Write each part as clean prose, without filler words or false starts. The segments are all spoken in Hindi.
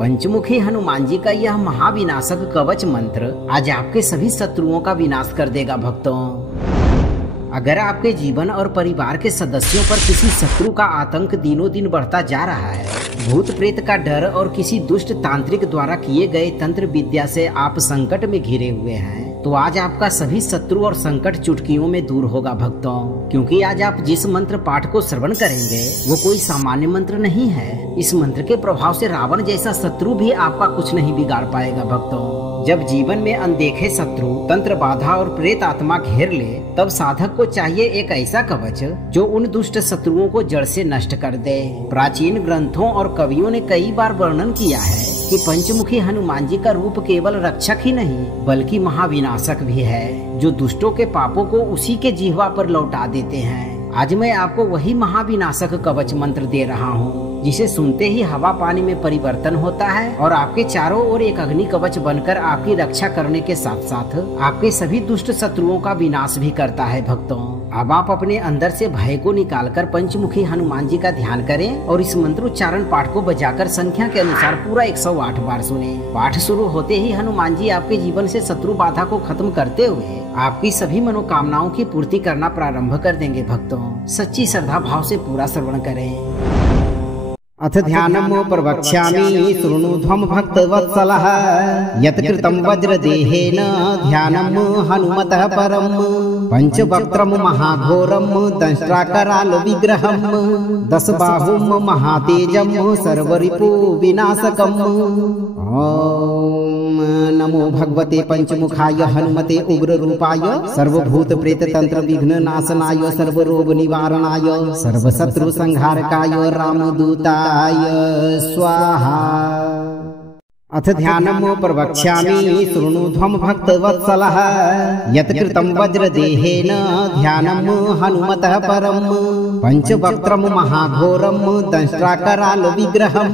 पंचमुखी हनुमान जी का यह महाविनाशक कवच मंत्र आज आपके सभी शत्रुओं का विनाश कर देगा भक्तों। अगर आपके जीवन और परिवार के सदस्यों पर किसी शत्रु का आतंक दिनों दिन बढ़ता जा रहा है, भूत प्रेत का डर और किसी दुष्ट तांत्रिक द्वारा किए गए तंत्र विद्या से आप संकट में घिरे हुए हैं, तो आज आपका सभी शत्रु और संकट चुटकियों में दूर होगा भक्तों। क्योंकि आज आप जिस मंत्र पाठ को श्रवण करेंगे वो कोई सामान्य मंत्र नहीं है। इस मंत्र के प्रभाव से रावण जैसा शत्रु भी आपका कुछ नहीं बिगाड़ पाएगा भक्तों। जब जीवन में अनदेखे शत्रु, तंत्र बाधा और प्रेत आत्मा घेर ले, तब साधक को चाहिए एक ऐसा कवच जो उन दुष्ट शत्रुओं को जड़ से नष्ट कर दे। प्राचीन ग्रंथों और कवियों ने कई बार वर्णन किया है कि पंचमुखी हनुमान जी का रूप केवल रक्षक ही नहीं बल्कि महाविनाशक भी है, जो दुष्टों के पापों को उसी के जिह्वा पर लौटा देते हैं। आज मैं आपको वही महाविनाशक कवच मंत्र दे रहा हूँ, जिसे सुनते ही हवा पानी में परिवर्तन होता है और आपके चारों ओर एक अग्नि कवच बनकर आपकी रक्षा करने के साथ साथ आपके सभी दुष्ट शत्रुओं का विनाश भी करता है भक्तों। अब आप अपने अंदर से भय को निकालकर पंचमुखी हनुमान जी का ध्यान करें और इस मंत्रोच्चारण पाठ को बजाकर संख्या के अनुसार पूरा 108 बार सुने। पाठ शुरू होते ही हनुमान जी आपके जीवन से शत्रु बाधा को खत्म करते हुए आपकी सभी मनोकामनाओं की पूर्ति करना प्रारंभ कर देंगे भक्तों। सच्ची श्रद्धा भाव से पूरा श्रवण करें। अथ ध्यानम् प्रवक्ष्यामि शृणुध्वं भक्तवत्सलः यत् कृतं वज्रदेहेन ध्यानं हनुमतः परं पंचवक्त्रं महाघोरं दंष्ट्राकराल विग्रहं दशबाहुं महातेजं सर्वरिपु विनाशकम्। ओम नमो भगवते पंचमुखाय हनुमते उग्ररूपाय सर्वभूत प्रेत तंत्र विघ्न नाशनाय सर्वरोग निवारणाय सर्वशत्रु संहारकाय रामदूताय स्वाहा। अथ ध्यानम् प्रवक्ष्यामि शृणुध्वं भक्तवत्सलः यत् कृतं वज्रदेहेन ध्यानं हनुमतः परं पंचवक्त्रं महाघोरं दंष्ट्राकराल विग्रहं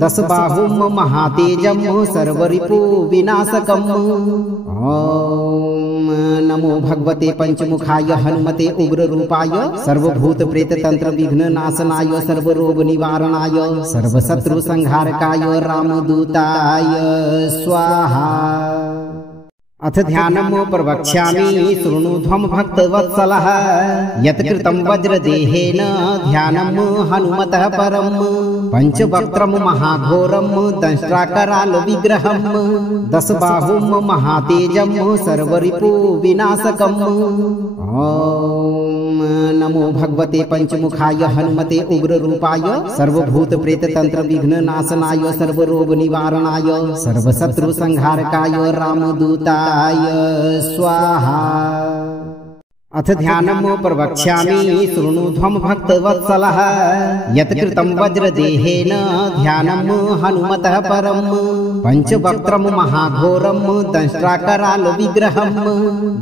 दशबाहुं महातेजं सर्वरिपु विनाशकम्। ओम नमो भगवते पंचमुखाय हनुमते उग्ररूपाय सर्वभूत प्रेत तंत्र विघ्न नाशनाय सर्वरोग निवारणाय सर्वशत्रु संहारकाय रामदूताय स्वाहा। अथ ध्यानम् प्रवक्ष्यामि शृणुध्वं भक्तवत्सलः यत् कृतं वज्रदेहेन ध्यानं हनुमतः परं पंचवक्त्रं महाघोरं दंष्ट्राकराल विग्रहं दशबाहुं महातेजं सर्वरिपु विनाशकम्। ओम नमो भगवते पंचमुखाय हनुमते उग्ररूपाय सर्वभूत प्रेत तंत्र विघ्न नाशनाय सर्वरोग निवारणाय सर्वशत्रु संहारकाय रामदूताय स्वाहा। अथ ध्यानम् प्रवक्ष्यामि शृणुध्वं भक्तवत्सलः यत् कृतं वज्रदेहेन ध्यानं हनुमतः परं पंचवक्त्रं महाघोरं दंष्ट्राकराल विग्रहं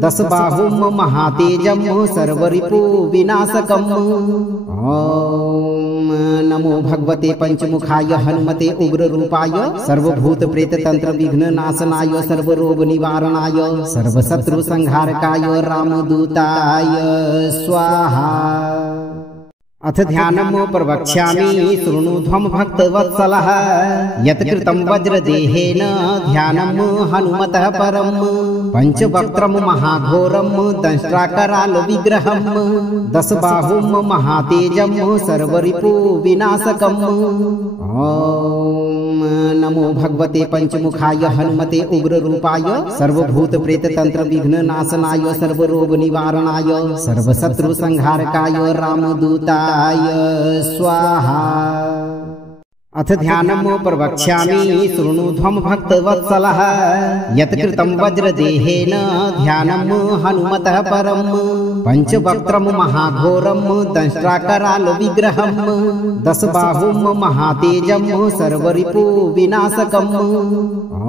दशबाहुं महातेजं सर्वरिपु विनाशकम्। ओम नमो भगवते पंचमुखाय हनुमते उग्ररूपाय सर्वभूत प्रेत तंत्र विघ्न नाशनाय सर्वरोग निवारणाय सर्वशत्रु संहारकाय रामदूताय स्वाहा। अथ ध्यानम् प्रवक्ष्यामि शृणुध्वं भक्तवत्सलः यत् कृतं वज्रदेहेन ध्यानं हनुमतः परं पंचवक्त्रं महाघोरं दंष्ट्राकराल विग्रहं दशबाहुं महातेजं सर्वरिपु विनाशकम्। ओम नमो भगवते पंचमुखाय हनुमते उग्ररूपाय सर्वभूत प्रेत तंत्र विघ्न नाशनाय सर्वरोग निवारणाय सर्वशत्रु संहारकाय रामदूताय स्वाहा। अथ ध्यानम् प्रवक्ष्यामि शृणुध्वं भक्तवत्सलः यत् कृतं वज्रदेहेन ध्यानं हनुमतः परं पंचवक्त्रं महाघोरं दंष्ट्राकराल विग्रहं दशबाहुं महातेजं सर्वरिपु विनाशकम्।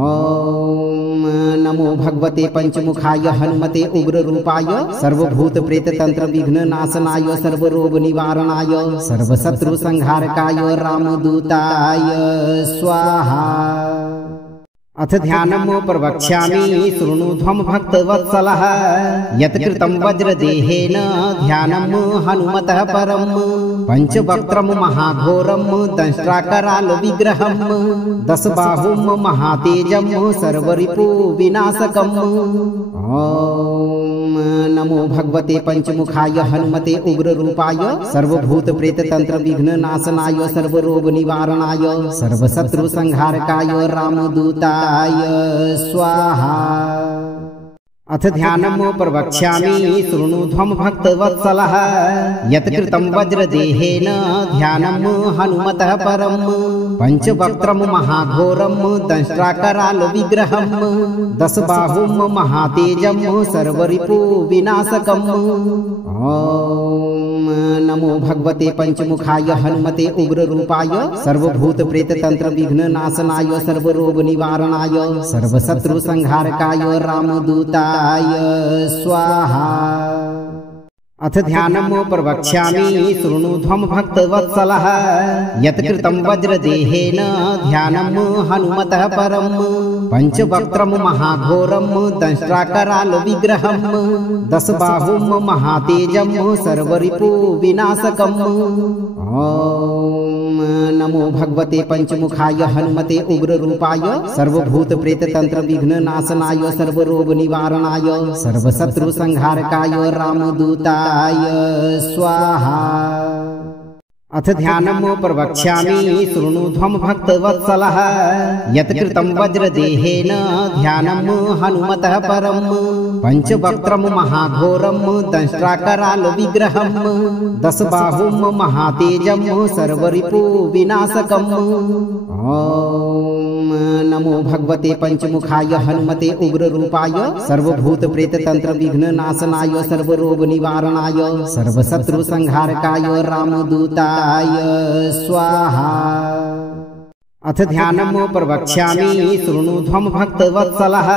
ओम नमो भगवते पंचमुखाय हनुमते उग्ररूपाय सर्वभूत प्रेत तंत्र विघ्न नाशनाय सर्वरोग निवारणाय सर्वशत्रु संहारकाय रामदूताय स्वाहा। अथ ध्यानम् प्रवक्ष्यामि शृणुध्वं भक्तवत्सलः यत्कृतं वज्रदेहेन ध्यानं हनुमतः परम् पंचवक्त्रं महाघोरं दंष्ट्राकराल विग्रहं दशबाहुं महातेजं सर्वरिपु विनाशकम्। ओम नमो भगवते पंचमुखाय हनुमते उग्ररूपाय सर्वभूत प्रेत तंत्र विघ्न नाशनाय सर्वरोग निवारणाय सर्वशत्रु संहारकाय रामदूताय स्वाहा। अथ ध्यानम् प्रवक्ष्यामि शृणुध्वं भक्तवत्सलः यत्कृतं वज्रदेहेन ध्यानं हनुमतः परम् पंचवक्त्रं महाघोरं दंष्ट्राकराल विग्रहं दशबाहुं महातेजं सर्वरिपु विनाशकम्। ओम नमो भगवते पंचमुखाय हनुमते उग्ररूपाय सर्वभूत प्रेत तंत्र विघ्न नाशनाय सर्वरोग निवारणाय सर्वशत्रु संहारकाय रामदूताय स्वाहा। अथ ध्यानम् प्रवक्ष्यामि शृणुध्वं भक्तवत्सलः यत्कृतं वज्रदेहेन ध्यानं हनुमतः परम् पंचवक्त्रं महाघोरं दंष्ट्राकराल विग्रहं दशबाहुं महातेजं सर्वरिपु विनाशकम्। ओम नमो भगवते पंचमुखाय हनुमते उग्ररूपाय सर्वभूत प्रेत तंत्र विघ्न नाशनाय सर्वरोग निवारणाय सर्वशत्रु संहारकाय रामदूताय स्वाहा। अथ ध्यानम् प्रवक्ष्यामि शृणुध्वं भक्तवत्सलः यत्कृतं वज्रदेहेन ध्यानं हनुमतः परम् पंचवक्त्रं महाघोरं दंष्ट्राकराल विग्रहं दशबाहुं महातेजं सर्वरिपु विनाशकम्। ओम नमो भगवते पंचमुखाय हनुमते उग्ररूपाय सर्वभूत प्रेत तंत्र विघ्न नाशनाय सर्वरोग निवारणाय सर्वशत्रु संहारकाय रामदूताय स्वाहा। अथ ध्यानम् प्रवक्ष्यामि शृणुध्वं भक्तवत्सलः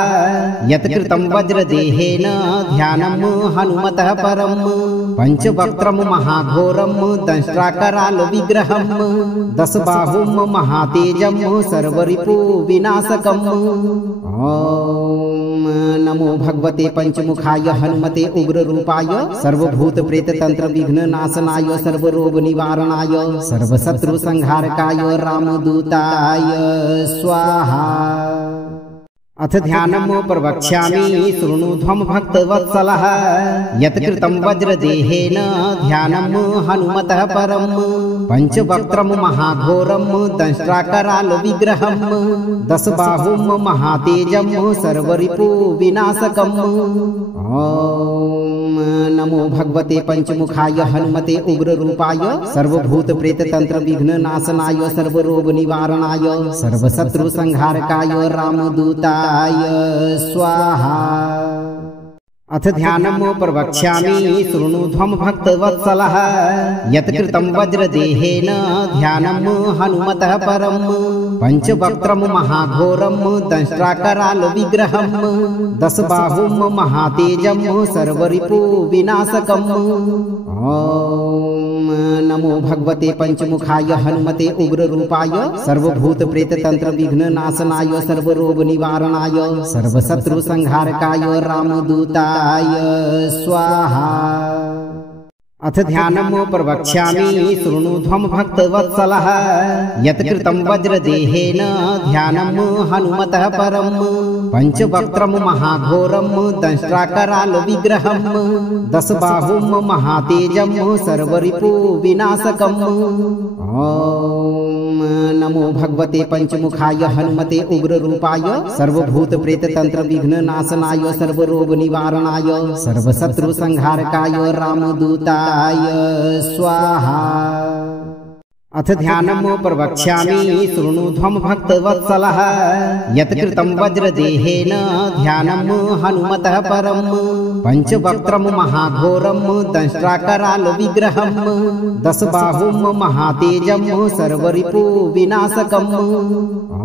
यत्कृतं वज्रदेहेन ध्यानं हनुमतः परम् पंचवक्त्रं महाघोरं दंष्ट्राकराल विग्रहं दशबाहुं महातेजं सर्वरिपु विनाशकम्। ओम नमो भगवते पंचमुखाय हनुमते उग्ररूपाय सर्वभूत प्रेत तंत्र विघ्न नाशनाय सर्वरोग निवारणाय सर्वशत्रु संहारकाय रामदूताय स्वाहा। अथ ध्यानम् प्रवक्ष्यामि शृणुध्वं भक्तवत्सलः यत्कृतं वज्रदेहेन ध्यानं हनुमतः परम् पंचवक्त्रं महाघोरं दंष्ट्राकराल विग्रहं दशबाहुं महातेजं सर्वरिपु विनाशकम्। ओम नमो भगवते पंचमुखाय हनुमते उग्ररूपाय सर्वभूत प्रेत तंत्र विघ्न नाशनाय सर्वरोग निवारणाय सर्वशत्रु संहारकाय रामदूताय स्वाहा। अथ ध्यानम् प्रवक्ष्यामि शृणुध्वं भक्तवत्सलः यत्कृतं वज्रदेहेन ध्यानं हनुमतः परम् पंचवक्त्रं महाघोरं दंष्ट्राकराल विग्रहं दशबाहुं महातेजं सर्वरिपु विनाशकम्। ओम नमो भगवते पंचमुखाय हनुमते उग्ररूपाय सर्वभूत प्रेत तंत्र विघ्न नाशनाय सर्वरोग निवारणाय सर्वशत्रु संहारकाय रामदूताय स्वाहा। अथ ध्यानम् प्रवक्ष्यामि शृणुध्वं भक्तवत्सलः यत्कृतं वज्रदेहेन ध्यानं हनुमतः परम् पंचवक्त्रं महाघोरं दंष्ट्राकराल विग्रहं दशबाहुं महातेजं सर्वरिपु विनाशकम्। ओम नमो भगवते पंचमुखाय हनुमते उग्ररूपाय सर्वभूत प्रेत तंत्र विघ्न नाशनाय सर्वरोग निवारणाय सर्वशत्रु संहारकाय रामदूताय स्वाहा। अथ ध्यानम् प्रवक्ष्यामि शृणुध्वं भक्तवत्सलः यत्कृतं वज्रदेहेन ध्यानं हनुमतः परम् पंचवक्त्रं महाघोरं दंष्ट्राकराल विग्रहं दशबाहुं महातेजं सर्वरिपु विनाशकम्।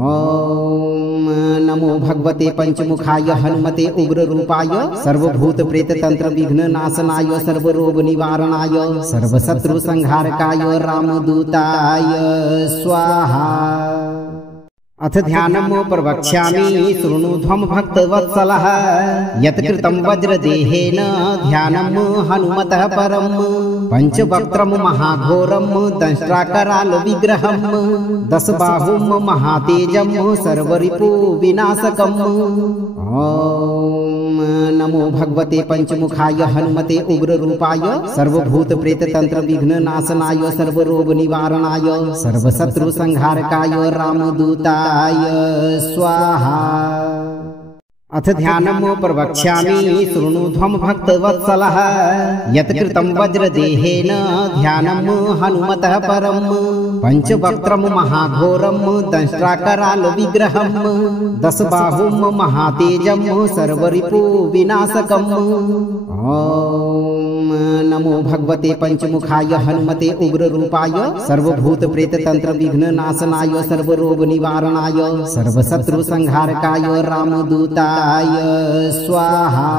ओम नमो भगवते पंचमुखाय हनुमते उग्ररूपाय सर्वभूत प्रेत तंत्र विघ्न नाशनाय सर्वरोग निवारणाय सर्वशत्रु संहारकाय रामदूताय स्वाहा। अथ ध्यानम् प्रवक्ष्यामि शृणुध्वं भक्तवत्सलः यत्कृतं वज्रदेहेन ध्यानं हनुमतः परं पंचवक्त्रं महाघोरं दंष्ट्राकराल विग्रहं दशबाहुं महातेजं सर्वरिपु विनाशकम्। ओम नमो भगवते पंचमुखाय हनुमते उग्ररूपाय सर्वभूत प्रेत तंत्र विघ्न नाशनाय सर्वरोग निवारणाय सर्वशत्रु संहारकाय रामदूताय स्वाहा। अथ ध्यानम् प्रवक्ष्यामि शृणुध्वं भक्तवत्सलः यत्कृतं वज्रदेहेन ध्यानं हनुमतः परं पंचवक्त्रं महाघोरं दंष्ट्राकराल विग्रहं दशबाहुं महातेजं सर्वरिपु विनाशकम्। ओम नमो भगवते पंचमुखाय हनुमते उग्ररूपाय सर्वभूत प्रेत तंत्र विघ्न नाशनाय सर्वरोग निवारणाय सर्वशत्रु संहारकाय रामदूताय स्वाहा।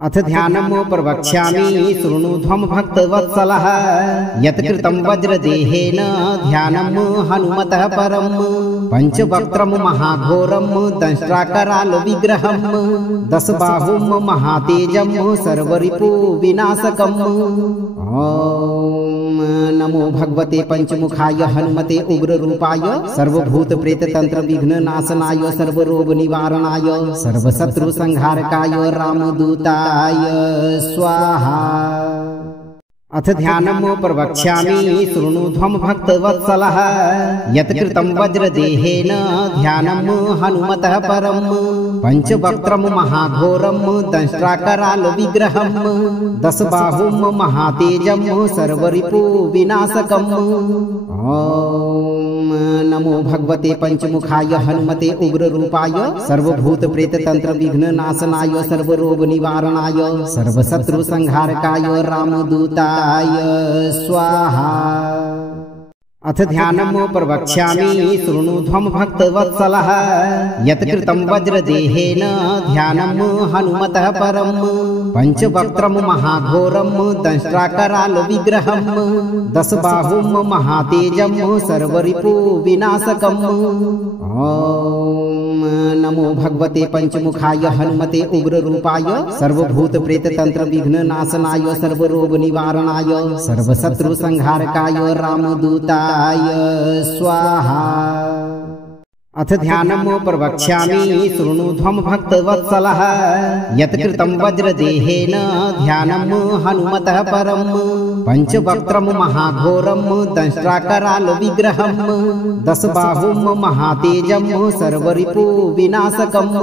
अथ ध्यानम् प्रवक्ष्यामि शृणुध्वं भक्तवत्सलः यत्कृतं वज्रदेहेन ध्यानं हनुमतः परं पंचवक्त्रं महाघोरं दंष्ट्राकराल विग्रहं दशबाहुं महातेजं सर्वरिपु विनाशकम्। ओम नमो भगवते पंचमुखाय हनुमते उग्ररूपाय सर्वभूत प्रेत तंत्र विघ्न नाशनाय सर्वरोग निवारणाय सर्वशत्रु संहारकाय रामदूताय स्वाहा। अथ ध्यानम् प्रवक्ष्यामि शृणुध्वं भक्तवत्सलः यत्कृतं वज्रदेहेन ध्यानं हनुमतः परं पंचवक्त्रं महाघोरं दंष्ट्राकराल विग्रहं दशबाहुं महातेजं सर्वरिपु विनाशकम्। ओम नमो भगवते पंचमुखाय हनुमते उग्ररूपाय सर्वभूत प्रेत तंत्र विघ्न नाशनाय सर्वरोग निवारणाय सर्वशत्रु संहारकाय रामदूताय स्वाहा। अथ ध्यानम् प्रवक्ष्यामि शृणुध्वं भक्तवत्सलः यत्कृतं वज्रदेहेन ध्यानं हनुमतः परं पंचवक्त्रं महाघोरं दंष्ट्राकराल विग्रहं दशबाहुं महातेजं सर्वरिपु विनाशकम्। ओम नमो भगवते पंचमुखाय हनुमते उग्ररूपाय सर्वभूत प्रेत तंत्र विघ्न नाशनाय सर्वरोग निवारणाय सर्वशत्रु संहारकाय रामदूताय स्वाहा। अथ ध्यानम् प्रवक्ष्यामि शृणुध्वं भक्तवत्सलः यत्कृतं वज्रदेहेन ध्यानं हनुमतः परं पंचवक्त्रं महाघोरं दंष्ट्राकराल विग्रहं दशबाहुं महातेजं सर्वरिपु विनाशकम्।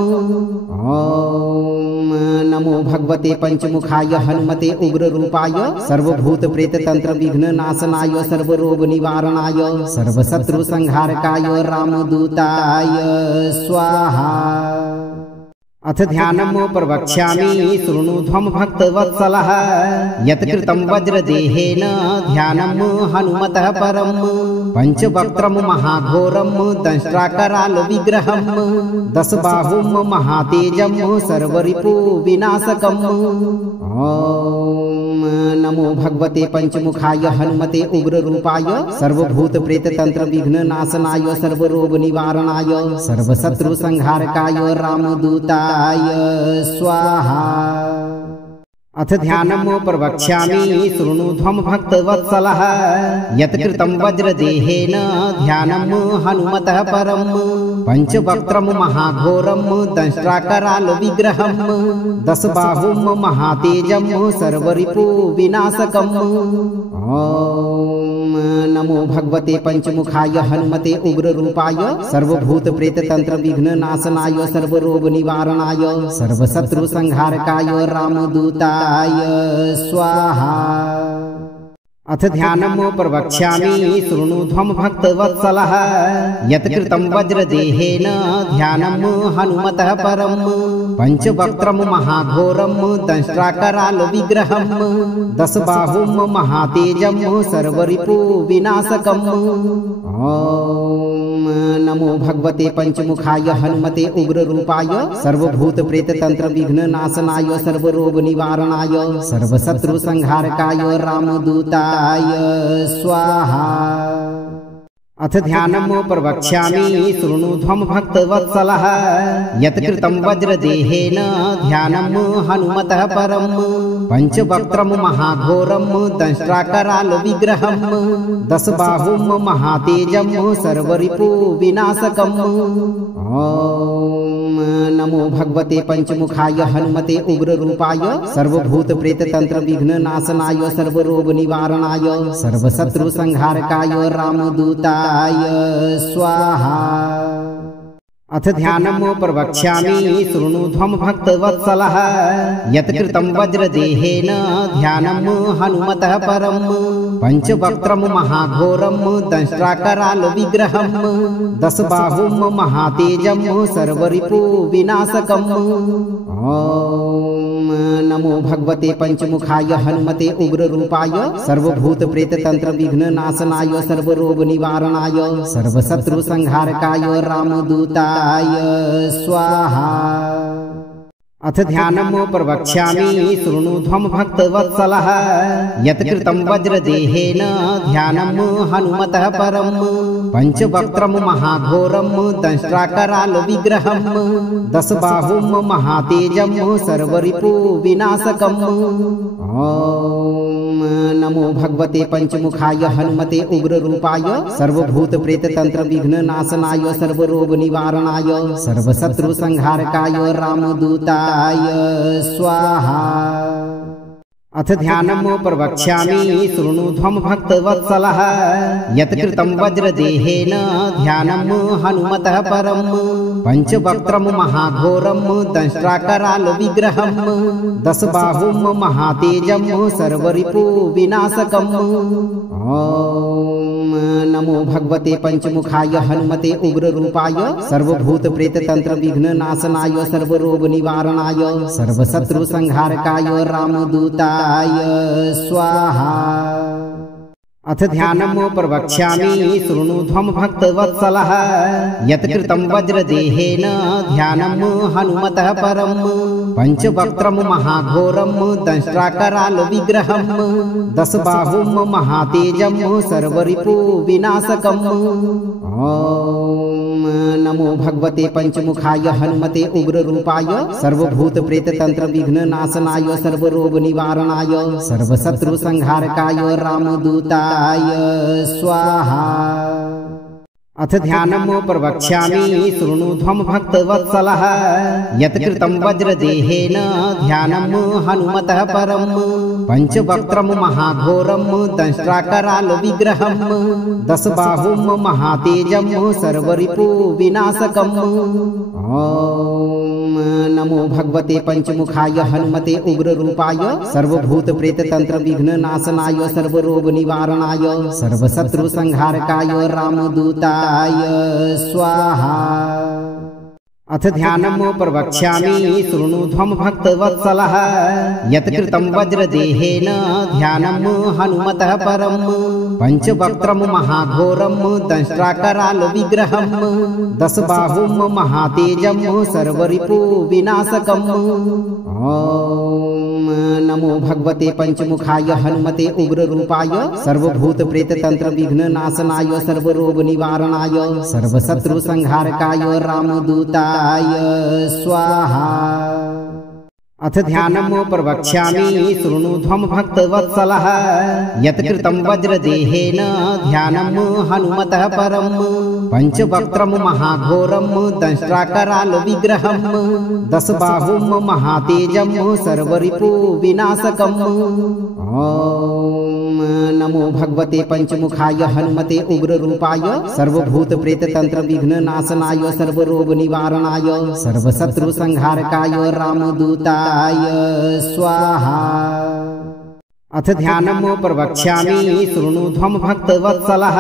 ओम नमो भगवते पंचमुखाय हनुमते उग्ररूपाय सर्वभूत प्रेत तंत्र विघ्न नाशनाय सर्वरोग निवारणाय सर्वशत्रु संहारकाय रामदूताय स्वाहा। अथ ध्यानम् प्रवक्ष्यामि शृणुध्वं भक्तवत्सलः यत्कृतं वज्रदेहेन ध्यानं हनुमतः परं पंचवक्त्रं महाघोरं दंष्ट्राकराल विग्रहं दशबाहुं महातेजं सर्वरिपु विनाशकम्। ओम नमो भगवते पंचमुखाय हनुमते उग्ररूपाय सर्वभूत प्रेत तंत्र विघ्न नाशनाय सर्वरोग निवारणाय सर्वशत्रु संहारकाय रामदूताय स्वाहा। अथ ध्यानम् प्रवक्ष्यामि शृणुध्वं भक्तवत्सलः यत्कृतं वज्रदेहेन ध्यानं हनुमतः परं पंचवक्त्रं महाघोरं दंष्ट्राकराल विग्रहं दशबाहुं महातेजं सर्वरिपु विनाशकम्। ओम नमो भगवते पंचमुखाय हनुमते उग्ररूपाय सर्वभूत प्रेत तंत्र विघ्न नाशनाय सर्वरोग निवारणाय सर्वशत्रु संहारकाय रामदूताय स्वाहा। अथ ध्यानम् प्रवक्ष्यामि शृणुध्वं भक्तवत्सलः यत्कृतं वज्रदेहेन ध्यानं हनुमतः परं पंचवक्त्रं महाघोरं दंष्ट्राकराल विग्रहं दशबाहुं महातेजं सर्वरिपु विनाशकम्। ओम नमो भगवते पंचमुखाय हनुमते उग्ररूपाय सर्वभूत प्रेत तंत्र विघ्न नाशनाय सर्वरोग निवारणाय सर्वशत्रु संहारकाय रामदूताय स्वाहा। अथ ध्यानम् प्रवक्ष्यामि शृणुध्वं भक्तवत्सलः यत्कृतं वज्रदेहेन ध्यानं हनुमतः परम् पंचवक्त्रं महाघोरं दंष्ट्राकराल विग्रहं दशबाहुं महातेजं सर्वरिपु विनाशकम्। ओम नमो भगवते पंचमुखाय हनुमते उग्ररूपाय सर्वभूत प्रेत तंत्र विघ्न नाशनाय सर्वरोग निवारणाय सर्वशत्रु संहारकाय रामदूताय स्वाहा। अथ ध्यानम् प्रवक्ष्यामि शृणुध्वं भक्तवत्सलः यत्कृतं वज्रदेहेन ध्यानं हनुमतः परम् पंचवक्त्रं महाघोरं दंष्ट्राकराल विग्रहं दशबाहुं महातेजं सर्वरिपु विनाशकम्। ओम नमो भगवते पंचमुखाय हनुमते उग्ररूपाय सर्वभूत प्रेत तंत्र विघ्न नाशनाय सर्वरोग निवारणाय सर्वशत्रु संहारकाय रामदूताय स्वाहा। अथ ध्यानम् प्रवक्ष्यामि शृणुध्वं भक्तवत्सलः यत्कृतं वज्रदेहेन ध्यानं हनुमतः परम् पंचवक्त्रं महाघोरं दंष्ट्राकराल विग्रहं दशबाहुं महातेजं सर्वरिपु विनाशकम्। ओम नमो भगवते पंचमुखाय हनुमते उग्ररूपाय सर्वभूत प्रेत तंत्र विघ्न नाशनाय सर्वरोग निवारणाय सर्वशत्रु संहारकाय रामदूताय स्वाहा। अथ ध्यानम् प्रवक्ष्यामि शृणुध्वं भक्तवत्सलः यत्कृतं वज्रदेहेन ध्यानं हनुमतः परम् पंचवक्त्रं महाघोरं दंष्ट्राकराल विग्रहं दशबाहुं महातेजं सर्वरिपु विनाशकम्। ओम नमो भगवते पंचमुखाय हनुमते उग्ररूपाय सर्वभूत प्रेत तंत्र विघ्न नाशनाय सर्वरोग निवारणाय सर्वशत्रु संहारकाय रामदूताय स्वाहा। अथ ध्यानम् प्रवक्ष्यामि शृणुध्वं भक्तवत्सलः यत्कृतं वज्रदेहेन ध्यानं हनुमतः परम् पंचवक्त्रं महाघोरं दंष्ट्राकराल विग्रहं दशबाहुं महातेजं सर्वरिपु विनाशकम्। ओम नमो भगवते पंचमुखाय हनुमते उग्ररूपाय सर्वभूत प्रेत तंत्र विघ्न नाशनाय सर्वरोग निवारणाय सर्वशत्रु संहारकाय रामदूताय स्वाहा। अथ ध्यानम् प्रवक्ष्यामि शृणुध्वं भक्तवत्सलः यत्कृतं वज्रदेहेन ध्यानं हनुमतः परम् पंचवक्त्रं महाघोरं दंष्ट्राकराल विग्रहं दशबाहुं महातेजं सर्वरिपु विनाशकम्। ओम नमो भगवते पंचमुखाय हनुमते उग्ररूपाय सर्वभूत प्रेत तंत्र विघ्न नाशनाय सर्वरोग निवारणाय सर्वशत्रु संहारकाय रामदूताय स्वाहा। अथ ध्यानम् प्रवक्ष्यामि शृणुध्वं भक्तवत्सलः यत्कृतं वज्रदेहेन ध्यानं हनुमतः परम् पंचवक्त्रं महाघोरं दंष्ट्राकराल विग्रहं दशबाहुं महातेजं सर्वरिपु विनाशकम्। ओम नमो भगवते पंचमुखाय हनुमते उग्ररूपाय सर्वभूत प्रेत तंत्र विघ्न नाशनाय सर्वरोग निवारणाय सर्वशत्रु संहारकाय रामदूताय स्वाहा। अथ ध्यानम् प्रवक्ष्यामि शृणुध्वं भक्तवत्सलः यत्कृतं वज्रदेहेन ध्यानं हनुमतः परम् पंचवक्त्रं महाघोरं दंष्ट्राकराल विग्रहं दशबाहुं महातेजं सर्वरिपु विनाशकम्। ओम नमो भगवते पंचमुखाय हनुमते उग्ररूपाय सर्वभूत प्रेत तंत्र विघ्न नाशनाय सर्वरोग निवारणाय सर्वशत्रु संहारकाय रामदूताय स्वाहा। अथ ध्यानम् प्रवक्ष्यामि शृणुध्वं भक्तवत्सलः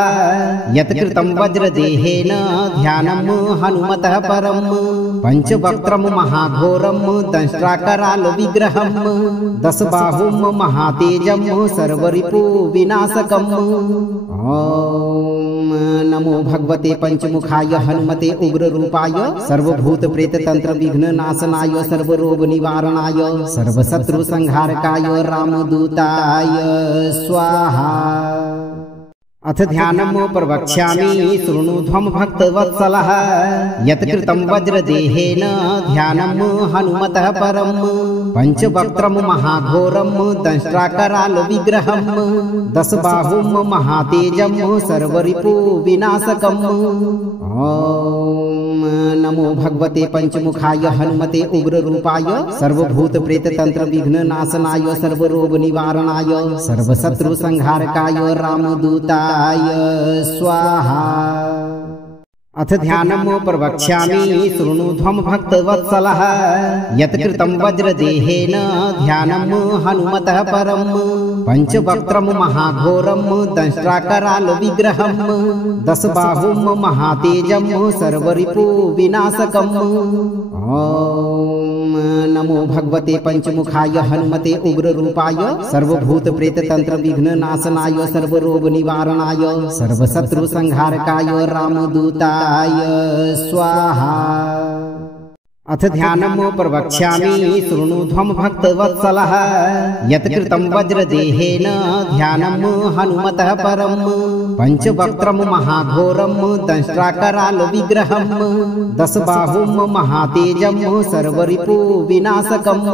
यत्कृतं वज्रदेहेन ध्यानं हनुमतः परम् पंचवक्त्रं महाघोरं दंष्ट्राकराल विग्रहं दशबाहुं महातेजं सर्वरिपु विनाशकम्। ओम नमो भगवते पंचमुखाय हनुमते उग्ररूपाय सर्वभूत प्रेत तंत्र विघ्न नाशनाय सर्वरोग निवारणाय सर्वशत्रु संहारकाय रामदूताय स्वाहा। अथ ध्यानम् प्रवक्ष्यामि शृणुध्वं भक्तवत्सलः यत्कृतं वज्रदेहेन ध्यानं हनुमतः परं पंचवक्त्रं महाघोरं दंष्ट्राकराल विग्रहं दशबाहुं महातेजं सर्वरिपु विनाशकम्। ओम नमो भगवते पंचमुखाय हनुमते उग्ररूपाय सर्वभूत प्रेत तंत्र विघ्न नाशनाय सर्वरोग निवारणाय सर्वशत्रु संहारकाय रामदूताय स्वाहा। अथ ध्यानम् प्रवक्ष्यामि शृणुध्वं भक्तवत्सलः यत्कृतं वज्रदेहेन ध्यानं हनुमतः परं पंचवक्त्रं महाघोरं दंष्ट्राकराल विग्रहं दशबाहुं महातेजं सर्वरिपु विनाशकम्। ओम नमो भगवते पंचमुखाय हनुमते उग्ररूपाय सर्वभूत प्रेत तंत्र विघ्न नाशनाय सर्वरोग निवारणाय सर्वशत्रु संहारकाय रामदूताय स्वाहा। अथ ध्यानम् प्रवक्ष्यामि शृणुध्वं भक्तवत्सलः यत्कृतं वज्रदेहेन ध्यानं हनुमतः परं पंचवक्त्रं महाघोरं दंष्ट्राकराल विग्रहं दशबाहुं महातेजं सर्वरिपु विनाशकम्।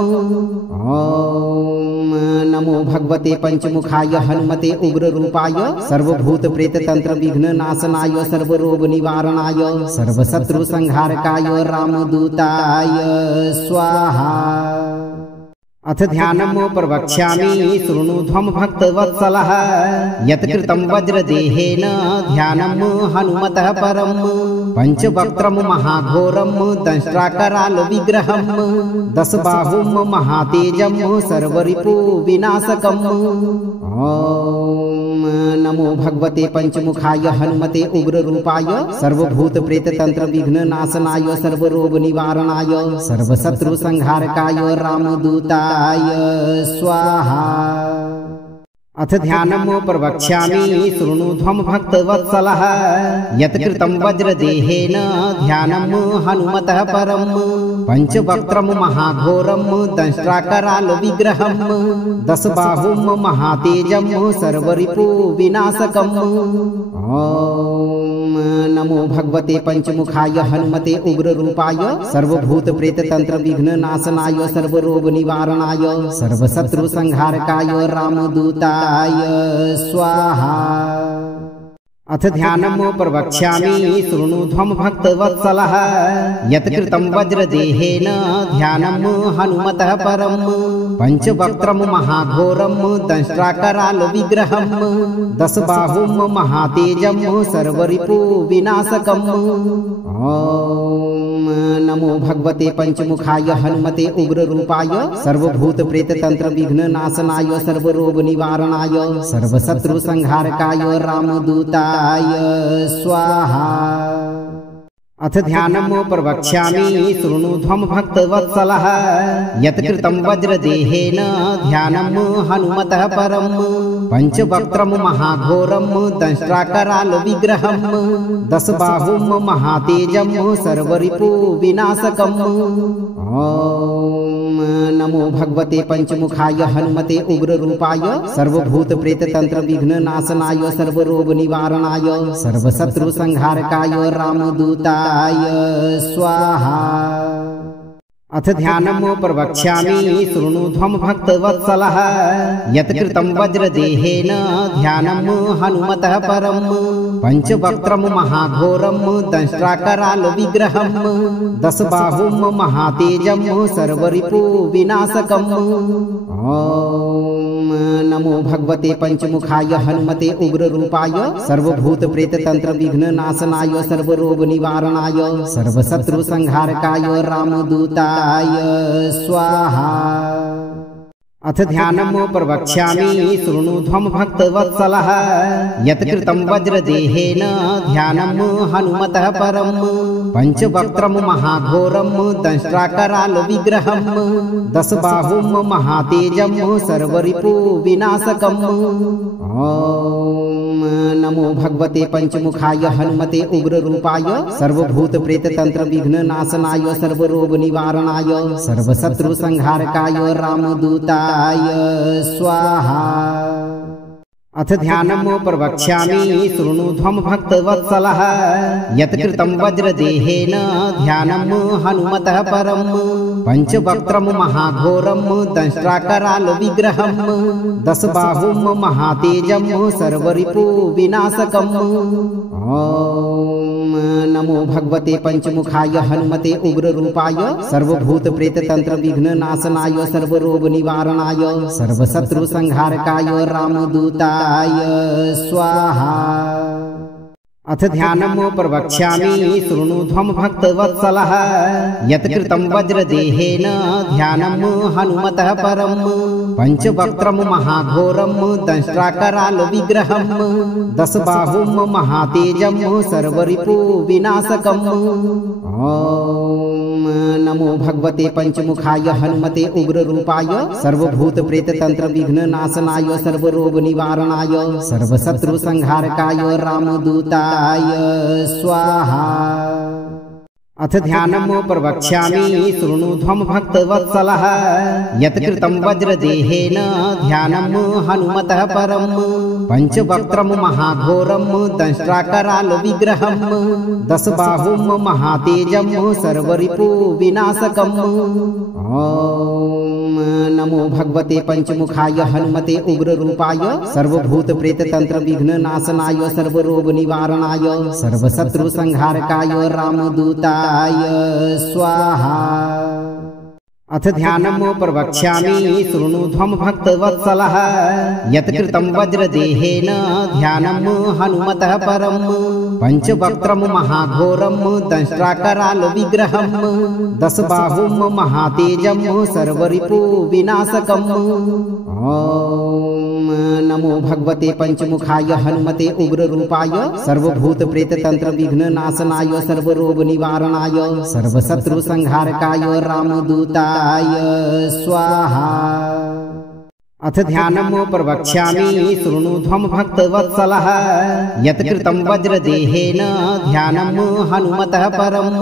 ओम नमो भगवते पंचमुखाय हनुमते उग्ररूपाय सर्वभूत प्रेत तंत्र विघ्न नाशनाय सर्वरोग निवारणाय सर्वशत्रु संहारकाय रामदूताय स्वाहा। अथ ध्यानम् प्रवक्ष्यामि शृणुध्वं भक्तवत्सलः यत्कृतं वज्रदेहेन ध्यानं हनुमतः परं पंचवक्त्रं महाघोरं दंष्ट्राकराल विग्रहं दशबाहुं महातेजं सर्वरिपु विनाशकम्। ओम नमो भगवते पंचमुखाय हनुमते उग्ररूपाय सर्वभूत प्रेत तंत्र विघ्न नाशनाय सर्वरोग निवारणाय सर्वशत्रु संहारकाय रामदूताय स्वाहा। अथ ध्यानम् प्रवक्ष्यामि शृणुध्वं भक्तवत्सलः यत्कृतं वज्रदेहेन ध्यानं हनुमतः परं पंचवक्त्रं महाघोरं दंष्ट्राकराल विग्रहं दशबाहुं महातेजं सर्वरिपु विनाशकम्। ओम नमो भगवते पंचमुखाय हनुमते उग्ररूपाय सर्वभूत प्रेत तंत्र विघ्न नाशनाय सर्वरोग निवारणाय सर्वशत्रु संहारकाय रामदूताय स्वाहा। अथ ध्यानम् प्रवक्ष्यामि शृणुध्वं भक्तवत्सलः यत्कृतं वज्रदेहेन ध्यानं हनुमतः परं पंचवक्त्रं महाघोरं दंष्ट्राकराल विग्रहं दशबाहुं महातेजं सर्वरिपु विनाशकम्। ओम नमो भगवते पंचमुखाय हनुमते उग्ररूपाय सर्वभूत प्रेत तंत्र विघ्न नाशनाय सर्वरोग निवारणाय सर्वशत्रु संहारकाय रामदूताय स्वाहा। अथ ध्यानम् प्रवक्ष्यामि शृणुध्वं भक्तवत्सलः यत्कृतं वज्रदेहेन ध्यानं हनुमतः परं पंचवक्त्रं महाघोरं दंष्ट्राकराल विग्रहं दशबाहुं महातेजं सर्वरिपु विनाशकम्। ओम नमो भगवते पंचमुखाय हनुमते उग्ररूपाय सर्वभूत प्रेत तंत्र विघ्न नाशनाय सर्वरोग निवारणाय सर्वशत्रु संहारकाय रामदूताय स्वाहा। अथ ध्यानम् प्रवक्ष्यामि शृणुध्वं भक्तवत्सलः यत्कृतं वज्रदेहेन ध्यानं हनुमतः परं पंचवक्त्रं महाघोरं दंष्ट्राकराल विग्रहं दशबाहुं महातेजं सर्वरिपु विनाशकम्। ओम नमो भगवते पंचमुखाय हनुमते उग्ररूपाय सर्वभूत प्रेत तंत्र विघ्न नाशनाय सर्वरोग निवारणाय सर्वशत्रु संहारकाय रामदूताय स्वाहा। अथ ध्यानम् प्रवक्ष्यामि शृणुध्वं भक्तवत्सलः यत्कृतं वज्रदेहेन ध्यानं हनुमतः परं पंचवक्त्रं महाघोरं दंष्ट्राकराल विग्रहं दशबाहुं महातेजं सर्वरिपु विनाशकम्। ओम नमो भगवते पंचमुखाय हनुमते उग्ररूपाय सर्वभूत प्रेत तंत्र विघ्न नाशनाय सर्वरोग निवारणाय सर्वशत्रु संहारकाय रामदूताय स्वाहा। अथ ध्यानम् प्रवक्ष्यामि शृणुध्वं भक्तवत्सलः यत्कृतं वज्रदेहेन ध्यानं हनुमतः परम् पंचवक्त्रं महाघोरं दंष्ट्राकराल विग्रहं दशबाहुं महातेजं सर्वरिपु विनाशकम्। ओम नमो भगवते पंचमुखाय हनुमते उग्ररूपाय सर्वभूत प्रेत तंत्र विघ्न नाशनाय सर्वरोग निवारणाय सर्वशत्रु संहारकाय रामदूताय स्वाहा। अथ ध्यानम् प्रवक्ष्यामि शृणुध्वं भक्तवत्सलः यत्कृतं वज्रदेहेन ध्यानं हनुमतः परम् पंचवक्त्रं महाघोरं दंष्ट्राकराल विग्रहं दशबाहुं महातेजं सर्वरिपु विनाशकम्। ओम नमो भगवते पंचमुखाय हनुमते उग्ररूपाय सर्वभूत प्रेत तंत्र विघ्न नाशनाय सर्वरोग निवारणाय सर्वशत्रु संहारकाय रामदूताय स्वाहा। अथ ध्यानम् प्रवक्ष्यामि शृणुध्वं भक्तवत्सलः यत्कृतं वज्रदेहेन ध्यानं हनुमतः परम् पंचवक्त्रं महाघोरं दंष्ट्राकराल विग्रहं दशबाहुं महातेजं सर्वरिपु विनाशकम्। ओम नमो भगवते पंचमुखाय हनुमते उग्ररूपाय सर्वभूत प्रेत तंत्र विघ्न नाशनाय सर्वरोग निवारणाय सर्वशत्रु संहारकाय रामदूताय स्वाहा। अथ ध्यानम् प्रवक्ष्यामि शृणुध्वं भक्तवत्सलः यत्कृतं वज्रदेहेन ध्यानं हनुमतः परम् पंचवक्त्रं महाघोरं दंष्ट्राकराल विग्रहं दशबाहुं महातेजं सर्वरिपु विनाशकम्। ओम नमो भगवते पंचमुखाय हनुमते उग्ररूपाय सर्वभूत प्रेत तंत्र विघ्न नाशनाय सर्वरोग निवारणाय सर्वशत्रु संहारकाय रामदूताय स्वाहा। अथ ध्यानम् प्रवक्ष्यामि शृणुध्वं भक्तवत्सलः यत्कृतं वज्रदेहेन ध्यानं हनुमतः परम्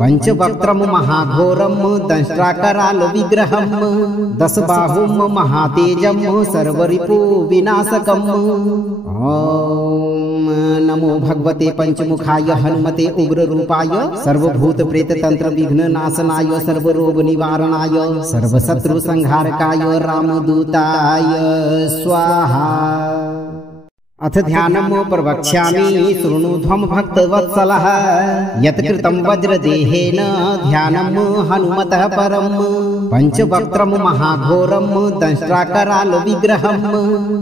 पंचवक्त्रं महाघोरं दंष्ट्राकराल विग्रहं दशबाहुं महातेजं सर्वरिपु विनाशकम्। ओम नमो भगवते पंचमुखाय हनुमते उग्ररूपाय सर्वभूत प्रेत तंत्र विघ्न नाशनाय सर्वरोग निवारणाय सर्वशत्रु संहारकाय रामदूताय स्वाहा। अथ ध्यानम् प्रवक्ष्यामि शृणुध्वं भक्तवत्सलः यत्कृतं वज्रदेहेन ध्यानं हनुमतः परम् पंचवक्त्रं महाघोरं दंष्ट्राकराल विग्रहं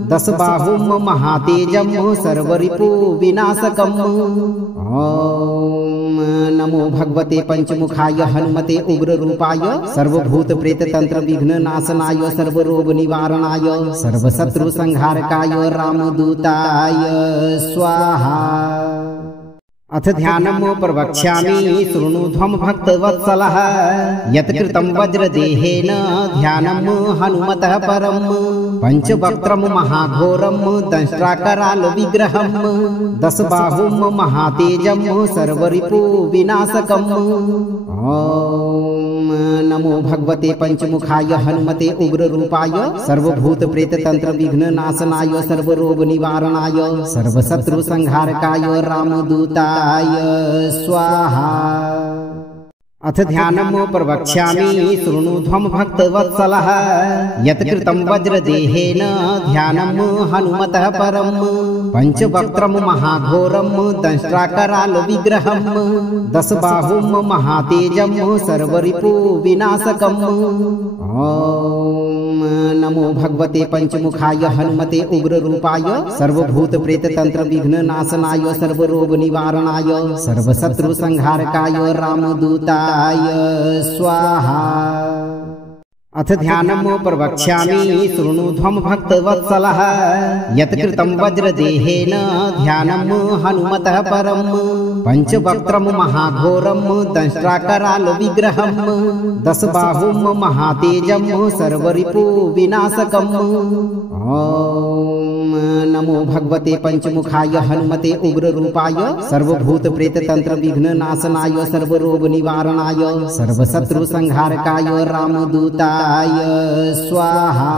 दशबाहुं महातेजं सर्वरिपु विनाशकम्। ओम नमो भगवते पंचमुखाय हनुमते उग्ररूपाय सर्वभूत प्रेत तंत्र विघ्न नाशनाय सर्वरोग निवारणाय सर्वशत्रु संहारकाय रामदूताय स्वाहा। अथ ध्यानम् प्रवक्ष्यामि शृणुध्वं भक्तवत्सलः यत्कृतं वज्रदेहेन ध्यानं हनुमतः परम् पंचवक्त्रं महाघोरं दंष्ट्राकराल विग्रहं दशबाहुं महातेजं सर्वरिपु विनाशकम्। ओम नमो भगवते पंचमुखाय हनुमते उग्ररूपाय सर्वभूत प्रेत तंत्र विघ्न नाशनाय सर्वरोग निवारणाय सर्वशत्रु संहारकाय रामदूताय स्वाहा। अथ ध्यानम् प्रवक्ष्यामि शृणुध्वं भक्तवत्सलः यत्कृतं वज्रदेहेन ध्यानं हनुमतः परम् पंचवक्त्रं महाघोरं दंष्ट्राकराल विग्रहं दशबाहुं महातेजं सर्वरिपु विनाशकम्। ओम नमो भगवते पंचमुखाय हनुमते उग्ररूपाय सर्वभूत प्रेत तंत्र विघ्न नाशनाय सर्वरोग निवारणाय सर्वशत्रु संहारकाय रामदूताय स्वाहा। अथ ध्यानम् प्रवक्ष्यामि शृणुध्वं भक्तवत्सलः यत्कृतं वज्रदेहेन ध्यानं हनुमतः परम् पंचवक्त्रं महाघोरं दंष्ट्राकराल विग्रहं दशबाहुं महातेजं सर्वरिपु विनाशकम्। ओम नमो भगवते पंचमुखाय हनुमते उग्ररूपाय सर्वभूत प्रेत तंत्र विघ्न नाशनाय सर्वरोग निवारणाय सर्वशत्रु संहारकाय रामदूताय स्वाहा।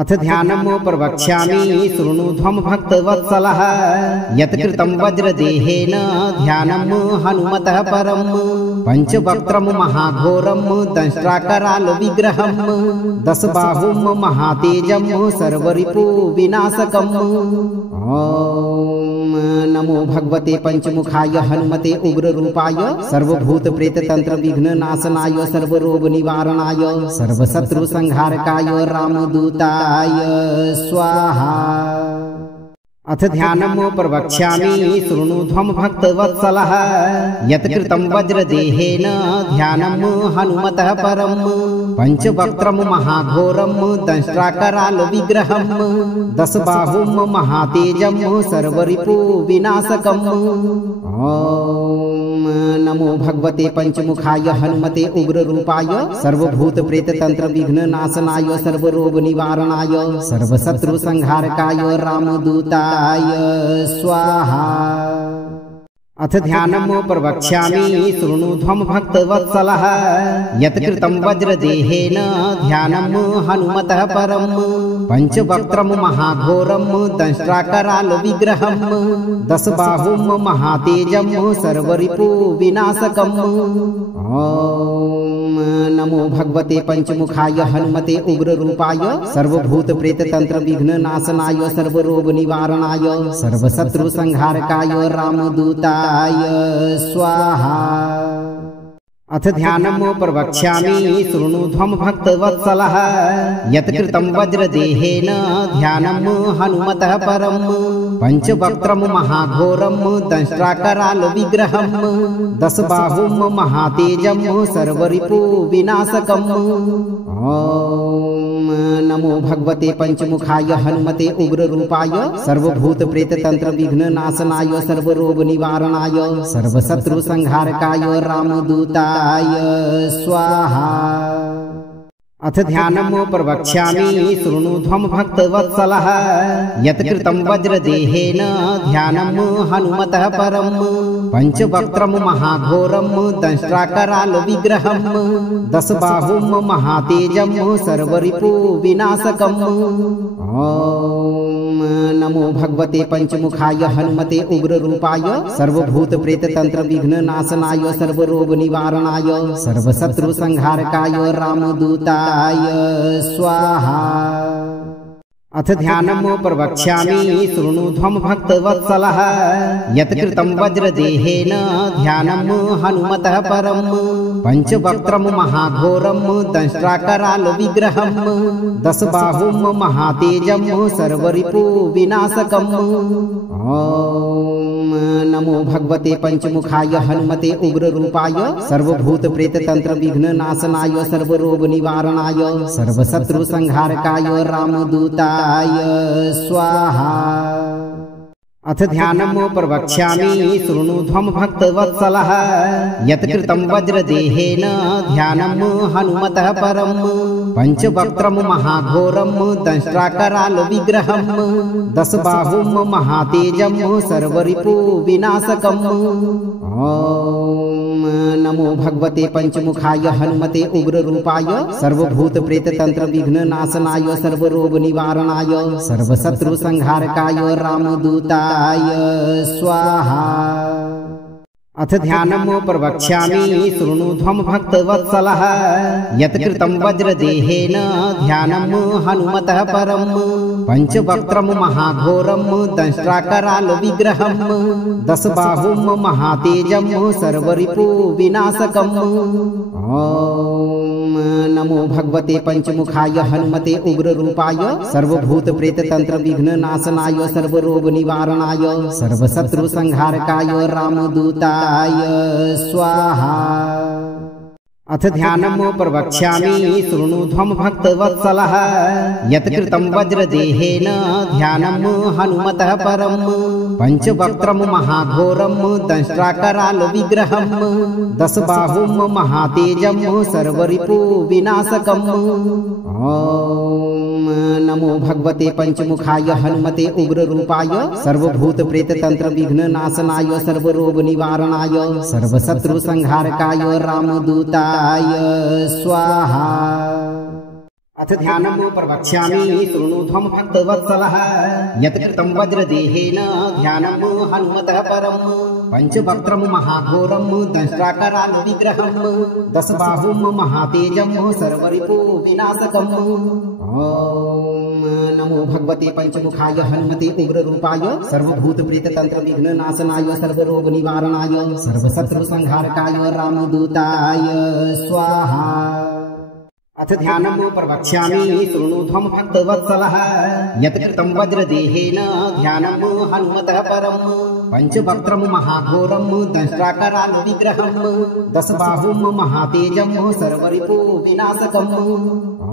अथ ध्यानम् प्रवक्ष्यामि शृणुध्वं भक्तवत्सलः यत्कृतं वज्रदेहेन ध्यानं हनुमतः परं पंचवक्त्रं महाघोरं दंष्ट्राकराल विग्रहं दशबाहुं महातेजं सर्वरिपु विनाशकम्। ओम नमो भगवते पंचमुखाय हनुमते उग्ररूपाय सर्वभूत प्रेत तंत्र विघ्न नाशनाय सर्वरोग निवारणाय सर्वशत्रु संहारकाय रामदूताय स्वाहा। अथ ध्यानम् प्रवक्ष्यामि शृणुध्वं भक्तवत्सलः यत्कृतं वज्रदेहेन ध्यानं हनुमतः परं पंचवक्त्रं महाघोरं दंष्ट्राकराल विग्रहं दशबाहुं महातेजं सर्वरिपु विनाशकम्। ओम नमो भगवते पंचमुखाय हनुमते उग्ररूपाय सर्वभूत प्रेत तंत्र विघ्न नाशनाय सर्वरोग निवारणाय सर्वशत्रु संहारकाय रामदूताय स्वाहा। अथ ध्यानम् प्रवक्ष्यामि शृणुध्वं भक्तवत्सलः यत्कृतं वज्रदेहेन ध्यानं हनुमतः परं पंचवक्त्रं महाघोरं दंष्ट्राकराल विग्रहं दशबाहुं महातेजं सर्वरिपु विनाशकम्। ओम नमो भगवते पंचमुखाय हनुमते उग्ररूपाय सर्वभूत प्रेत तंत्र विघ्न नाशनाय सर्वरोग निवारणाय सर्वशत्रु संहारकाय रामदूताय स्वाहा। अथ ध्यानम् प्रवक्ष्यामि शृणुध्वं भक्तवत्सलः यत्कृतं वज्रदेहेन ध्यानं हनुमतः परं पंचवक्त्रं महाघोरं दंष्ट्राकराल विग्रहं दशबाहुं महातेजं सर्वरिपु विनाशकम्। ओम नमो भगवते पंचमुखाय हनुमते उग्ररूपाय सर्वभूत प्रेत तंत्र विघ्न नाशनाय सर्वरोग निवारणाय सर्वशत्रु संहारकाय रामदूताय स्वाहा। अथ ध्यानम् प्रवक्ष्यामि शृणुध्वं भक्तवत्सलः यत्कृतं वज्रदेहेन ध्यानं हनुमतः परं पंचवक्त्रं महाघोरं दंष्ट्राकराल विग्रहं दशबाहुं महातेजं सर्वरिपु विनाशकम्। ओम नमो भगवते पंचमुखाय हनुमते उग्ररूपाय सर्वभूत प्रेत तंत्र विघ्न नाशनाय सर्वरोग निवारणाय सर्वशत्रु संहारकाय रामदूताय स्वाहा। अथ ध्यानम् प्रवक्ष्यामि शृणुध्वं भक्तवत्सलः यत्कृतं वज्रदेहेन ध्यानं हनुमतः परं पंचवक्त्रं महाघोरं दंष्ट्राकराल विग्रहं दशबाहुं महातेजं सर्वरिपु विनाशकम्। ओम नमो भगवते पंचमुखाय हनुमते उग्ररूपाय सर्वभूत प्रेत तंत्र विघ्न नाशनाय सर्वरोग निवारणाय सर्वशत्रु संहारकाय रामदूताय स्वाहा। अथ ध्यानम् प्रवक्ष्यामि शृणुध्वं भक्तवत्सलः यत्कृतं वज्रदेहेन ध्यानं हनुमतः परं पंचवक्त्रं महाघोरं दंष्ट्राकराल विग्रहं दशबाहुं महातेजं सर्वरिपु विनाशकम्। ओम नमो भगवते पंचमुखाय हनुमते उग्ररूपाय सर्वभूत प्रेत तंत्र विघ्न नाशनाय सर्वरोग निवारणाय सर्वशत्रु संहारकाय रामदूताय स्वाहा। अथ ध्यानम् प्रवक्ष्यामि शृणुध्वं भक्तवत्सलः यत्कृतं वज्रदेहेन ध्यानं हनुमतः परं पंचवक्त्रं महाघोरं दंष्ट्राकराल विग्रहं दशबाहुं महातेजं सर्वरिपु विनाशकम्। ओम नमो भगवते पंचमुखाय हनुमते उग्ररूपाय सर्वभूत प्रेत तंत्र विघ्न नाशनाय सर्वरोग निवारणाय सर्वशत्रु संहारकाय रामदूताय स्वाहा। अथ ध्यानम् प्रवक्ष्यामि शृणुध्वं भक्तवत्सलः यत्कृतं वज्रदेहेन ध्यानं हनुमतः परं पंचवक्त्रं महाघोरं दंष्ट्राकराल विग्रहं दशबाहुं महातेजं सर्वरिपु विनाशकम्। ओम नमो भगवते पंचमुखाय हनुमते उग्ररूपाय सर्वभूत प्रेत तंत्र विघ्न नाशनाय सर्वरोग निवारणाय सर्वशत्रु संहारकाय रामदूताय स्वाहा। अथ ध्यानम् प्रवक्ष्यामि शृणुध्वं भक्तवत्सलः यत्कृतं वज्रदेहेन ध्यानम् हनुमतः परम् पंचवक्त्रं महाघोरं दंष्ट्राकराल विग्रहम् दशबाहुं महातेजं सर्वरिपु विनाशकम्। ओम नमो भगवते पंचमुखाय हनुमते उग्ररूपाय सर्वभूतप्रीततंत्र विघ्ननाशनाय सर्वरोग निवारणाय सर्वशत्रु संहारकाय रामदूताय स्वाहा। अथ ध्यानम् प्रवक्ष्यामि शृणुध्वं भक्तवत्सलः यत्कृतं वज्रदेहेन ध्यानम् हनुमतः परम् पंचवक्त्रं महाघोरं दंष्ट्राकराल विग्रहम् दशबाहुं महातेजं सर्वरिपु विनाशकम्।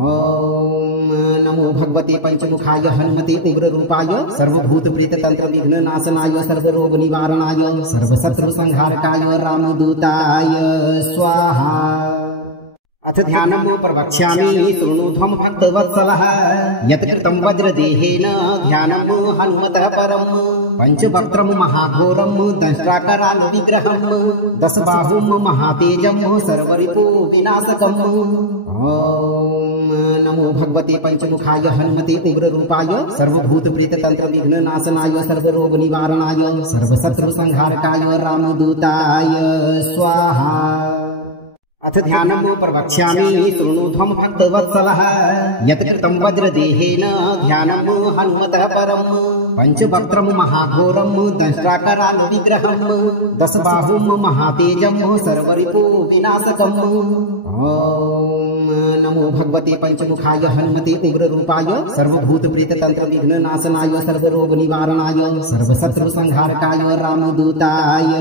ओम नमो भगवते पंचमुखाय हनुमते उग्ररूपाय सर्वभूतप्रीततंत्र विघ्ननाशनाय सर्वरोग निवारणाय सर्वशत्रु संहारकाय रामदूताय स्वाहा। अथ ध्यानम् प्रवक्ष्यामि शृणुध्वं भक्तवत्सलः यत्कृतं वज्रदेहेन ध्यानम् हनुमतः परम् पंचवक्त्रं महाघोरं दंष्ट्राकराल विग्रहम् दशबाहुं महातेजं सर्वरिपु विनाशकम्। ओम नमो भगवते पंचमुखाय हनुमते उग्ररूपाय सर्वभूतप्रीततंत्र विघ्ननाशनाय सर्वरोग निवारणाय सर्वशत्रु संहारकाय रामदूताय स्वाहा। अथ ध्यानम् प्रवक्ष्यामि शृणुध्वं भक्तवत्सलः यत्कृतं वज्रदेहेन ध्यानम् हनुमतः परम् पंचवक्त्रं महाघोरं दंष्ट्राकराल विग्रहम् दशबाहुं महातेजं सर्वरिपु विनाशकम्। ओम नमो भगवते पंचमुखाय हनुमते उग्ररूपाय सर्वभूतप्रीततंत्र विघ्ननाशनाय सर्वरोग निवारणाय सर्वशत्रु संहारकाय रामदूताय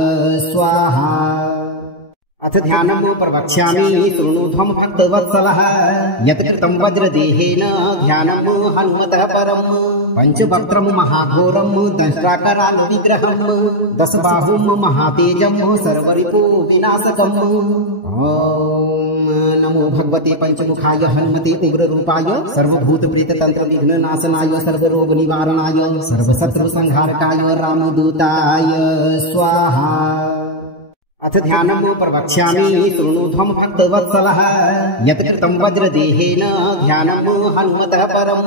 स्वाहा। अथ ध्यानम् प्रवक्ष्यामि शृणुध्वं भक्तवत्सलः यत्कृतं वज्रदेहेन ध्यानम् हनुमतः परम् पंचवक्त्रं महाघोरं दंष्ट्राकराल विग्रहम् दशबाहुं महातेजं सर्वरिपु विनाशकम्। ओम नमो भगवते पंचमुखाय हनुमते उग्ररूपाय सर्वभूतप्रीततंत्र विघ्ननाशनाय सर्वरोग निवारणाय सर्वशत्रु संहारकाय रामदूताय स्वाहा। अथ ध्यानम् प्रवक्ष्यामि शृणुध्वं भक्तवत्सलः यत्कृतं वज्रदेहेन ध्यानम् हनुमतः परम्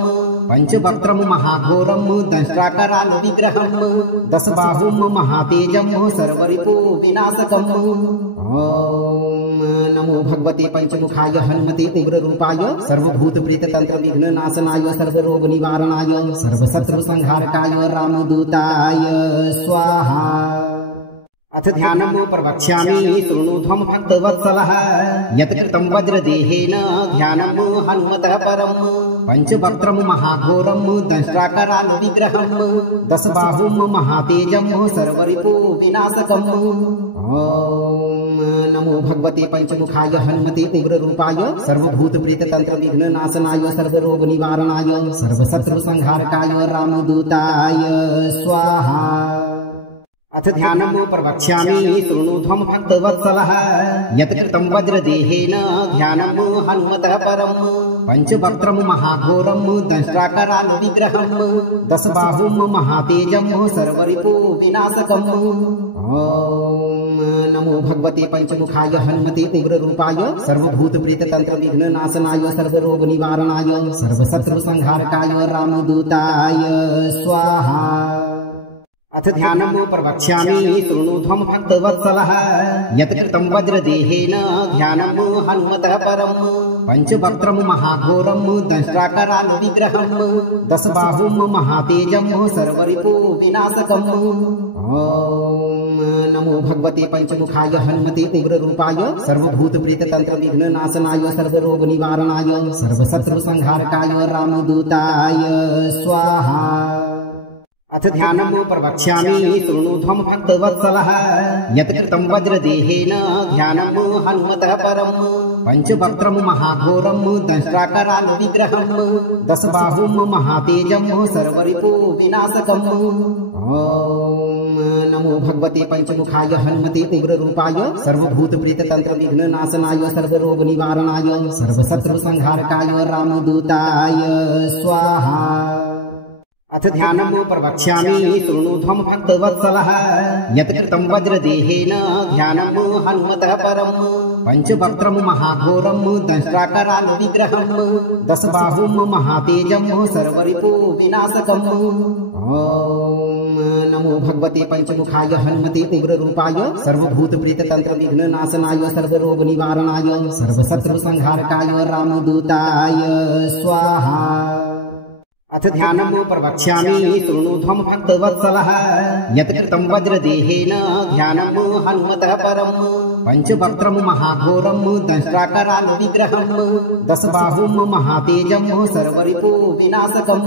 पंचवक्त्रं महाघोरं दंष्ट्राकराल विग्रहम् दशबाहुं महातेजं सर्वरिपु विनाशकम्। ओम नमो भगवते पंचमुखाय हनुमते उग्ररूपाय सर्वभूतप्रीततंत्र विघ्ननाशनाय सर्वरोग निवारणाय सर्वशत्रु संहारकाय रामदूताय स्वाहा। अथ ध्यानम् प्रवक्ष्यामि शृणुध्वं भक्तवत्सलः यत्कृतं वज्रदेहेन ध्यानम् हनुमतः परम् पंचवक्त्रं महाघोरं दंष्ट्राकराल विग्रहम् दशबाहुं महातेजं सर्वरिपु विनाशकम्। ओम नमो भगवते पंचमुखाय हनुमते उग्ररूपाय सर्वभूतप्रीततंत्र विघ्ननाशनाय सर्वरोग निवारणाय सर्वशत्रु संहारकाय रामदूताय स्वाहा। अथ ध्यानम् प्रवक्ष्यामि शृणुध्वं भक्तवत्सलः यत्कृतं वज्रदेहेन ध्यानम् हनुमतः परम् पंचवक्त्रं महाघोरं दंष्ट्राकराल विग्रहम् दशबाहुं महातेजं सर्वरिपु विनाशकम्। ओम नमो भगवते पंचमुखाय हनुमते उग्ररूपाय सर्वभूतप्रीततंत्र विघ्ननाशनाय सर्वरोग निवारणाय सर्वशत्रु संहारकाय रामदूताय स्वाहा। अथ ध्यानम् प्रवक्ष्यामि शृणुध्वं भक्तवत्सलः यत्कृतं वज्रदेहेन ध्यानम् हनुमतः परम् पंचवक्त्रं महाघोरं दंष्ट्राकराल विग्रहम् दशबाहुं महातेजं सर्वरिपु विनाशकम्। ओम नमो भगवते पंचमुखाय हनुमते उग्ररूपाय सर्वभूतप्रीततंत्र विघ्ननाशनाय सर्वरोग निवारणाय सर्वशत्रु संहारकाय रामदूताय स्वाहा। अथ ध्यानम् प्रवक्ष्यामि शृणुध्वं भक्तवत्सलः यत्कृतं वज्रदेहेन ध्यानम् हनुमतः परम् पंचवक्त्रं महाघोरं दंष्ट्राकराल विग्रहम् दशबाहुं महातेजं सर्वरिपु विनाशकम्। ओम नमो भगवते पंचमुखाय हनुमते उग्ररूपाय सर्वभूतप्रीततंत्र विघ्ननाशनाय सर्वरोग निवारणाय सर्वशत्रु संहारकाय रामदूताय स्वाहा। अथ ध्यानं प्रवक्ष्यामि शृणुध्वं भक्तवत्सलः यत्कृतं वज्रदेहेन ध्यानं हनुमतः परं पंचवक्त्रं महाघोरं दंष्ट्राकराल विग्रहं दशबाहुं महातेजं सर्वरिपु विनाशकम्। नमो भगवते पंचमुखाय हनुमते उग्ररूपाय सर्वभूतप्रेततंत्र विघ्ननाशनाय सर्वरोग निवारणाय सर्वशत्रु संहारकाय रामदूताय स्वाहा। अथ ध्यानं प्रवक्ष्यामि शृणुध्वं भक्तवत्सलः यत्कृतं वज्रदेहेन ध्यानं हनुमतः परं पंचवक्त्रं महाघोरं दंष्ट्राकराल विग्रहं दशबाहुं महातेजं सर्वरिपु विनाशकम्।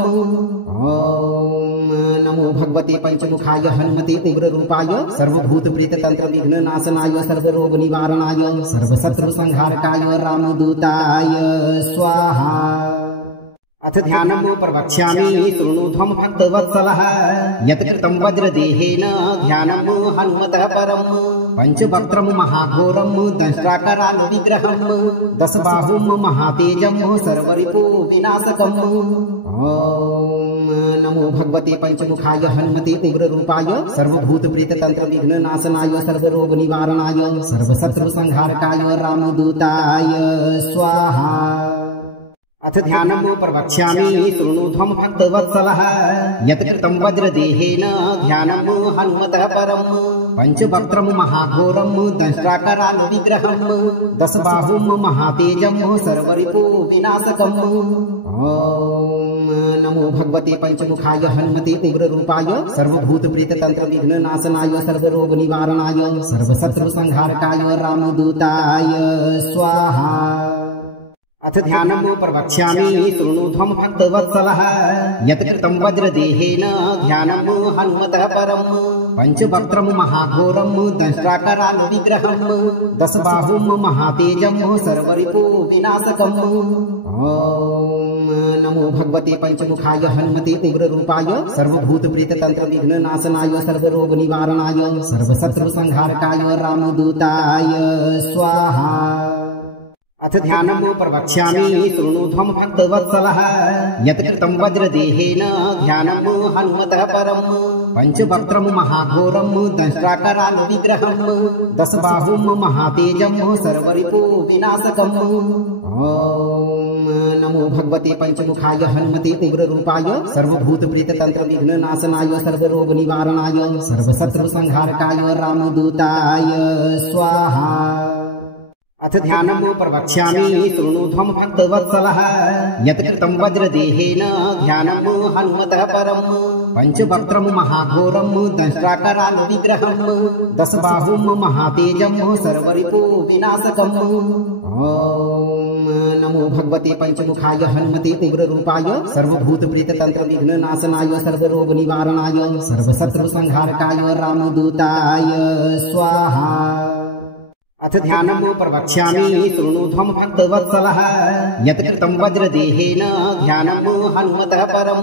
नमो भगवते पंचमुखाय हनुमते उग्ररूपाय सर्वभूतप्रेततंत्र विघ्ननाशनाय सर्वरोग निवारणाय सर्वशत्रु संहारकाय रामदूताय स्वाहा। अथ ध्यानं प्रवक्ष्यामि शृणुध्वं भक्तवत्सलः यत्कृतं वज्रदेहेन ध्यानं हनुमतः परं पंचवक्त्रं महाघोरं दंष्ट्राकराल विग्रहं दशबाहुं महातेजं सर्वरिपु विनाशकम्। नमो भगवते पंचमुखाय हनुमते उग्ररूपाय सर्वभूतप्रेततंत्र विघ्ननाशनाय सर्वरोग निवारणाय सर्वशत्रु संहारकाय रामदूताय स्वाहा। अथ ध्यानं प्रवक्ष्यामि शृणुध्वं भक्तवत्सलः यत्कृतं वज्रदेहेन ध्यानं हनुमतः परं पंचवक्त्रं महाघोरं दंष्ट्राकराल विग्रहं दशबाहुं महातेजं सर्वरिपु विनाशकम्। नमो भगवते पंचमुखाय हनुमते उग्ररूपाय सर्वभूतप्रेततंत्र विघ्ननाशनाय सर्वरोग निवारणाय सर्वशत्रु संहारकाय रामदूताय स्वाहा। अथ ध्यानं प्रवक्ष्यामि शृणुध्वं भक्तवत्सलः यत्कृतं वज्रदेहेन ध्यानं हनुमतः परं पंचवक्त्रं महाघोरं दंष्ट्राकराल विग्रहं दशबाहुं महातेजं सर्वरिपु विनाशकम्। नमो भगवते पंचमुखाय हनुमते उग्ररूपाय सर्वभूतप्रेततंत्र विघ्ननाशनाय सर्वरोग निवारणाय सर्वशत्रु संहारकाय रामदूताय स्वाहा। अथ ध्यानं प्रवक्ष्यामि शृणुध्वं भक्तवत्सलः यत्कृतं वज्रदेहेन ध्यानं हनुमतः परं पंचवक्त्रं महाघोरं दंष्ट्राकराल विग्रहं दशबाहुं महातेजं सर्वरिपु विनाशकम्। नमो भगवते पंचमुखाय हनुमते उग्ररूपाय सर्वभूतप्रेततंत्र विघ्ननाशनाय सर्वरोग निवारणाय सर्वशत्रु संहारकाय रामदूताय स्वाहा। अथ ध्यानं प्रवक्ष्यामि शृणुध्वं भक्तवत्सलः यत्कृतं वज्रदेहेन ध्यानं हनुमतः परं पंचवक्त्रं महाघोरं दंष्ट्राकराल विग्रहं दशबाहुं महातेजं सर्वरिपु विनाशकम्। नमो भगवते पंचमुखाय हनुमते उग्ररूपाय सर्वभूतप्रेततंत्र विघ्ननाशनाय सर्वरोग निवारणाय सर्वशत्रु संहारकाय रामदूताय स्वाहा। अथ ध्यानं प्रवक्ष्यामि शृणुध्वं भक्तवत्सलः यत्कृतं वज्रदेहेन ध्यानं हनुमतः परं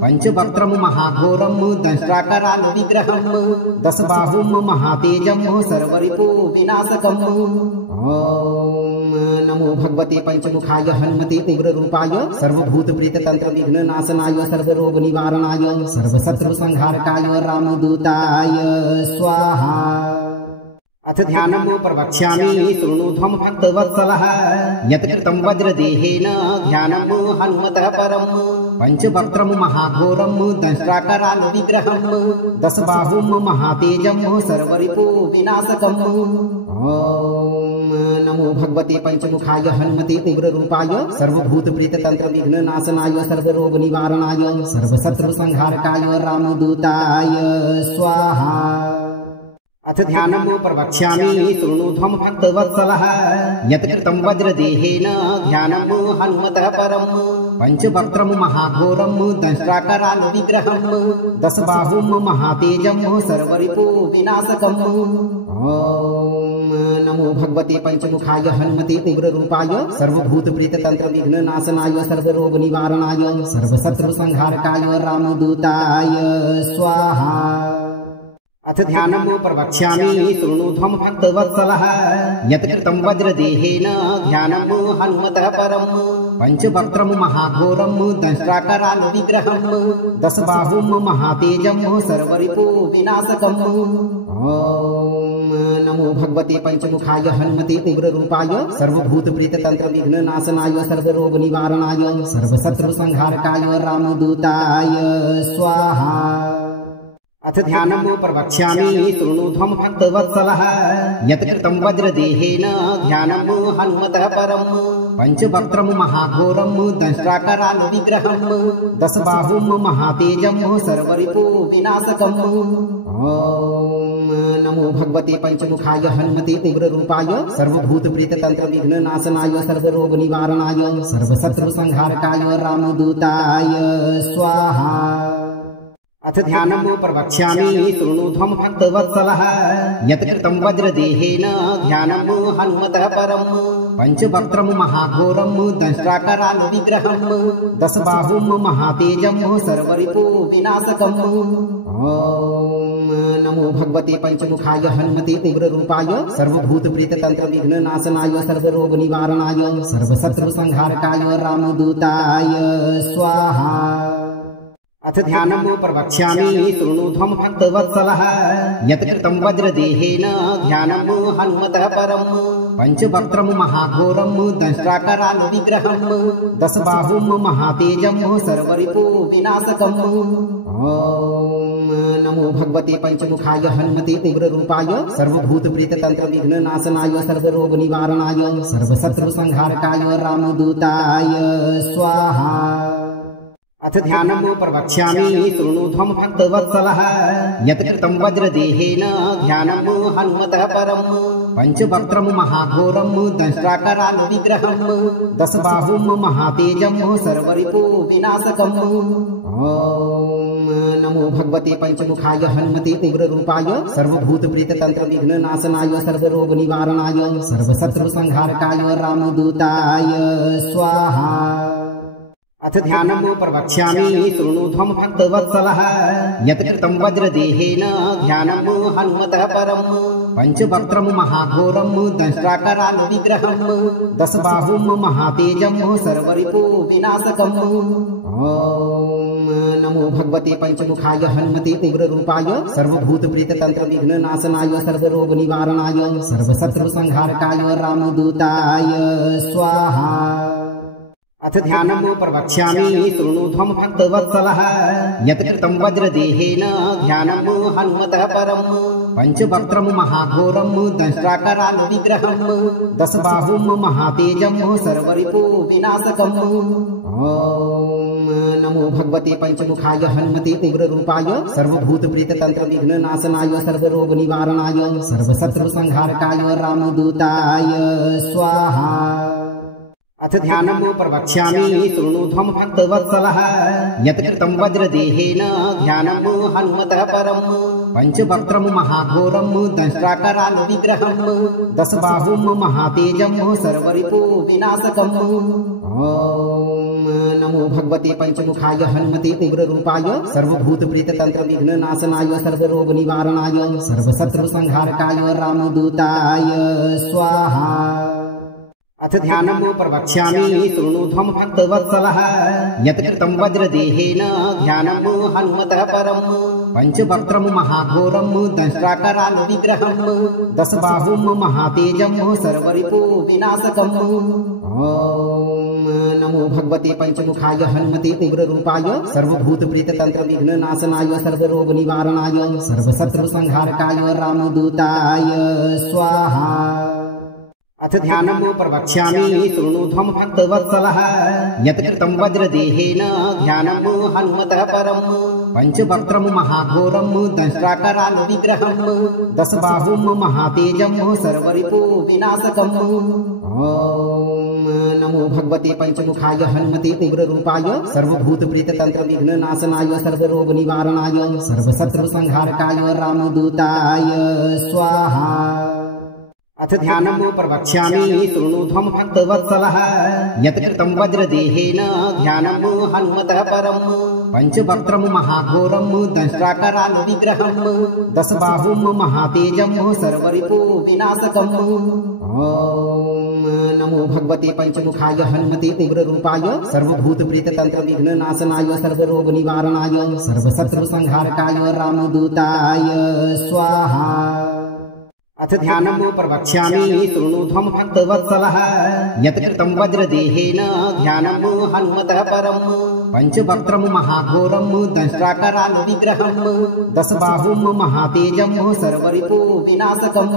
पंचवक्त्रं महाघोरं दंष्ट्राकराल विग्रहं दशबाहुं महातेजं सर्वरिपु विनाशकम्। नमो भगवते पंचमुखाय हनुमते उग्ररूपाय सर्वभूतप्रेततंत्र विघ्ननाशनाय सर्वरोग निवारणाय सर्वशत्रु संहारकाय रामदूताय स्वाहा। अथ ध्यानं प्रवक्ष्यामि शृणुध्वं भक्तवत्सलः यत्कृतं वज्रदेहेन ध्यानं हनुमतः परं पंचवक्त्रं महाघोरं दंष्ट्राकराल विग्रहं दशबाहुं महातेजं सर्वरिपु विनाशकम्। नमो भगवते पंचमुखाय हनुमते उग्ररूपाय सर्वभूतप्रेततंत्र विघ्ननाशनाय सर्वरोग निवारणाय सर्वशत्रु संहारकाय रामदूताय स्वाहा। अथ ध्यानं प्रवक्ष्यामि शृणुध्वं भक्तवत्सलः यत्कृतं वज्रदेहेन ध्यानं हनुमतः परं पंचवक्त्रं महाघोरं दंष्ट्राकराल विग्रहं दशबाहुं महातेजं सर्वरिपु विनाशकम्। नमो भगवते पंचमुखाय हनुमते उग्ररूपाय सर्वभूतप्रेततंत्र विघ्ननाशनाय सर्वरोग निवारणाय सर्वशत्रु संहारकाय रामदूताय स्वाहा। अथ ध्यानम् प्रवक्ष्यामि शृणुध्वं भक्तवत्सलः यत्कृतं वज्रदेहेन ध्यानम् हनुमतः परम् पंचवक्त्रं महाघोरं दंष्ट्राकराल विग्रहम् दशबाहुं महातेजं सर्वरिपु विनाशकम्। ओम नमो भगवते पंचमुखाय हनुमते उग्ररूपाय सर्वभूतप्रीततंत्र विघ्ननाशनाय सर्वरोग निवारणाय सर्वशत्रु संहारकाय रामदूताय स्वाहा। अथ ध्यानम् प्रवक्ष्यामि शृणुध्वं भक्तवत्सलः यत्कृतं वज्रदेहेन ध्यानम् हनुमतः परम् पंचवक्त्रं महाघोरं दंष्ट्राकराल विग्रहम् दशबाहुं महातेजं सर्वरिपु विनाशकम्। ओम नमो भगवते पंचमुखाय हनुमते उग्ररूपाय सर्वभूतप्रीततंत्र विघ्ननाशनाय सर्वरोग निवारणाय सर्वशत्रु संहारकाय रामदूताय स्वाहा। अथ ध्यानम् प्रवक्ष्यामि शृणुध्वं भक्तवत्सलः यत्कृतं वज्रदेहेन ध्यानम् हनुमतः परम् पंचवक्त्रं महाघोरं दंष्ट्राकराल विग्रहम् दशबाहुं महातेजं सर्वरिपु विनाशकम्। ओम नमो भगवते पंचमुखाय हनुमते उग्ररूपाय सर्वभूतप्रीततंत्र विघ्ननाशनाय सर्वरोग निवारणाय सर्वशत्रु संहारकाय रामदूताय स्वाहा। अथ ध्यानम् प्रवक्ष्यामि शृणुध्वं भक्तवत्सलः यत्कृतं वज्रदेहेन ध्यानम् हनुमतः परम् पंचवक्त्रं महाघोरं दंष्ट्राकराल विग्रहम् दशबाहुं महातेजं सर्वरिपु विनाशकम्। ओम नमो भगवते पंचमुखाय हनुमते उग्ररूपाय सर्वभूतप्रीततंत्र विघ्ननाशनाय सर्वरोग निवारणाय सर्वशत्रु संहारकाय रामदूताय स्वाहा। अथ ध्यानम् प्रवक्ष्यामि शृणुध्वं भक्तवत्सलः यत्कृतं वज्रदेहेन ध्यानम् हनुमतः परम् पंचवक्त्रं महाघोरं दंष्ट्राकराल विग्रहम् दशबाहुं महातेजं सर्वरिपु विनाशकम्। ओम नमो भगवते पंचमुखाय हनुमते उग्ररूपाय सर्वभूतप्रीततंत्र विघ्ननाशनाय सर्वरोग निवारणाय सर्वशत्रु संहारकाय रामदूताय स्वाहा। अथ ध्यानम् प्रवक्ष्यामि शृणुध्वं भक्तवत्सलः यत्कृतं वज्रदेहेन ध्यानम् हनुमतः परम् पंचवक्त्रं महाघोरं दंष्ट्राकराल विग्रहम् दशबाहुं महातेजं सर्वरिपु विनाशकम्। ओम नमो भगवते पंचमुखाय हनुमते उग्ररूपाय सर्वभूतप्रीततंत्र विघ्ननाशनाय सर्वरोग निवारणाय सर्वशत्रु संहारकाय रामदूताय स्वाहा। अथ ध्यानम् प्रवक्ष्यामि शृणुध्वं भक्तवत्सलः यत्कृतं वज्रदेहेन ध्यानम् हनुमतः परम् पंचवक्त्रं महाघोरं दंष्ट्राकराल विग्रहम् दशबाहुं महातेजं सर्वरिपु विनाशकम्। ओम नमो भगवते पंचमुखाय हनुमते उग्ररूपाय सर्वभूतप्रीततंत्र विघ्ननाशनाय सर्वरोग निवारणाय सर्वशत्रु संहारकाय रामदूताय स्वाहा। अथ ध्यानम् प्रवक्ष्यामि शृणुध्वं भक्तवत्सलः यत्कृतं वज्रदेहेन ध्यानम् हनुमतः परम् पंचवक्त्रं महाघोरं दंष्ट्राकराल विग्रहम् दशबाहुं महातेजं सर्वरिपु विनाशकम्। ओम नमो भगवते पंचमुखाय हनुमते उग्ररूपाय सर्वभूतप्रीततंत्र विघ्ननाशनाय सर्वरोग निवारणाय सर्वशत्रु संहारकाय रामदूताय स्वाहा। अथ ध्यानम् प्रवक्ष्यामि शृणुध्वं भक्तवत्सलः यत्कृतं वज्रदेहेन ध्यानम् हनुमतः परम् पंचवक्त्रं महाघोरं दंष्ट्राकराल विग्रहम् दशबाहुं महातेजं सर्वरिपु विनाशकम्। ओम नमो भगवते पंचमुखाय हनुमते उग्ररूपाय सर्वभूतप्रीततंत्र विघ्ननाशनाय सर्वरोग निवारणाय सर्वशत्रु संहारकाय रामदूताय स्वाहा। अथ ध्यानम् प्रवक्ष्यामि शृणुध्वं भक्तवत्सलः यत्कृतं वज्रदेहेन ध्यानम् हनुमतः परम् पंचवक्त्रं महाघोरं दंष्ट्राकराल विग्रहम् दशबाहुं महातेजं सर्वरिपु विनाशकम्। ओम नमो भगवते पंचमुखाय हनुमते उग्ररूपाय सर्वभूतप्रीततंत्र विघ्ननाशनाय सर्वरोग निवारणाय सर्वशत्रु संहारकाय रामदूताय स्वाहा। अथ ध्यानं प्रवक्ष्यामि शृणुध्वं भक्तवत्सलः यत्कृतं वज्रदेहेन ध्यानं हनुमतः परं पंचवक्त्रं महाघोरं दंष्ट्राकराल विग्रहं दशबाहुं महातेजं सर्वरिपु विनाशकम्। नमो भगवते पंचमुखाय हनुमते उग्ररूपाय सर्वभूतप्रेततंत्र विघ्ननाशनाय सर्वरोग निवारणाय सर्वशत्रुसंहारकाय रामदूताय स्वाहा। अथ ध्यानं प्रवक्ष्यामि शृणुध्वं भक्तवत्सलः यत्कृतं वज्रदेहेन ध्यानं हनुमतः परं पंचवक्त्रं महाघोरं दंष्ट्राकराल विग्रहं दशबाहुं महातेजं सर्वरिपु विनाशकम्।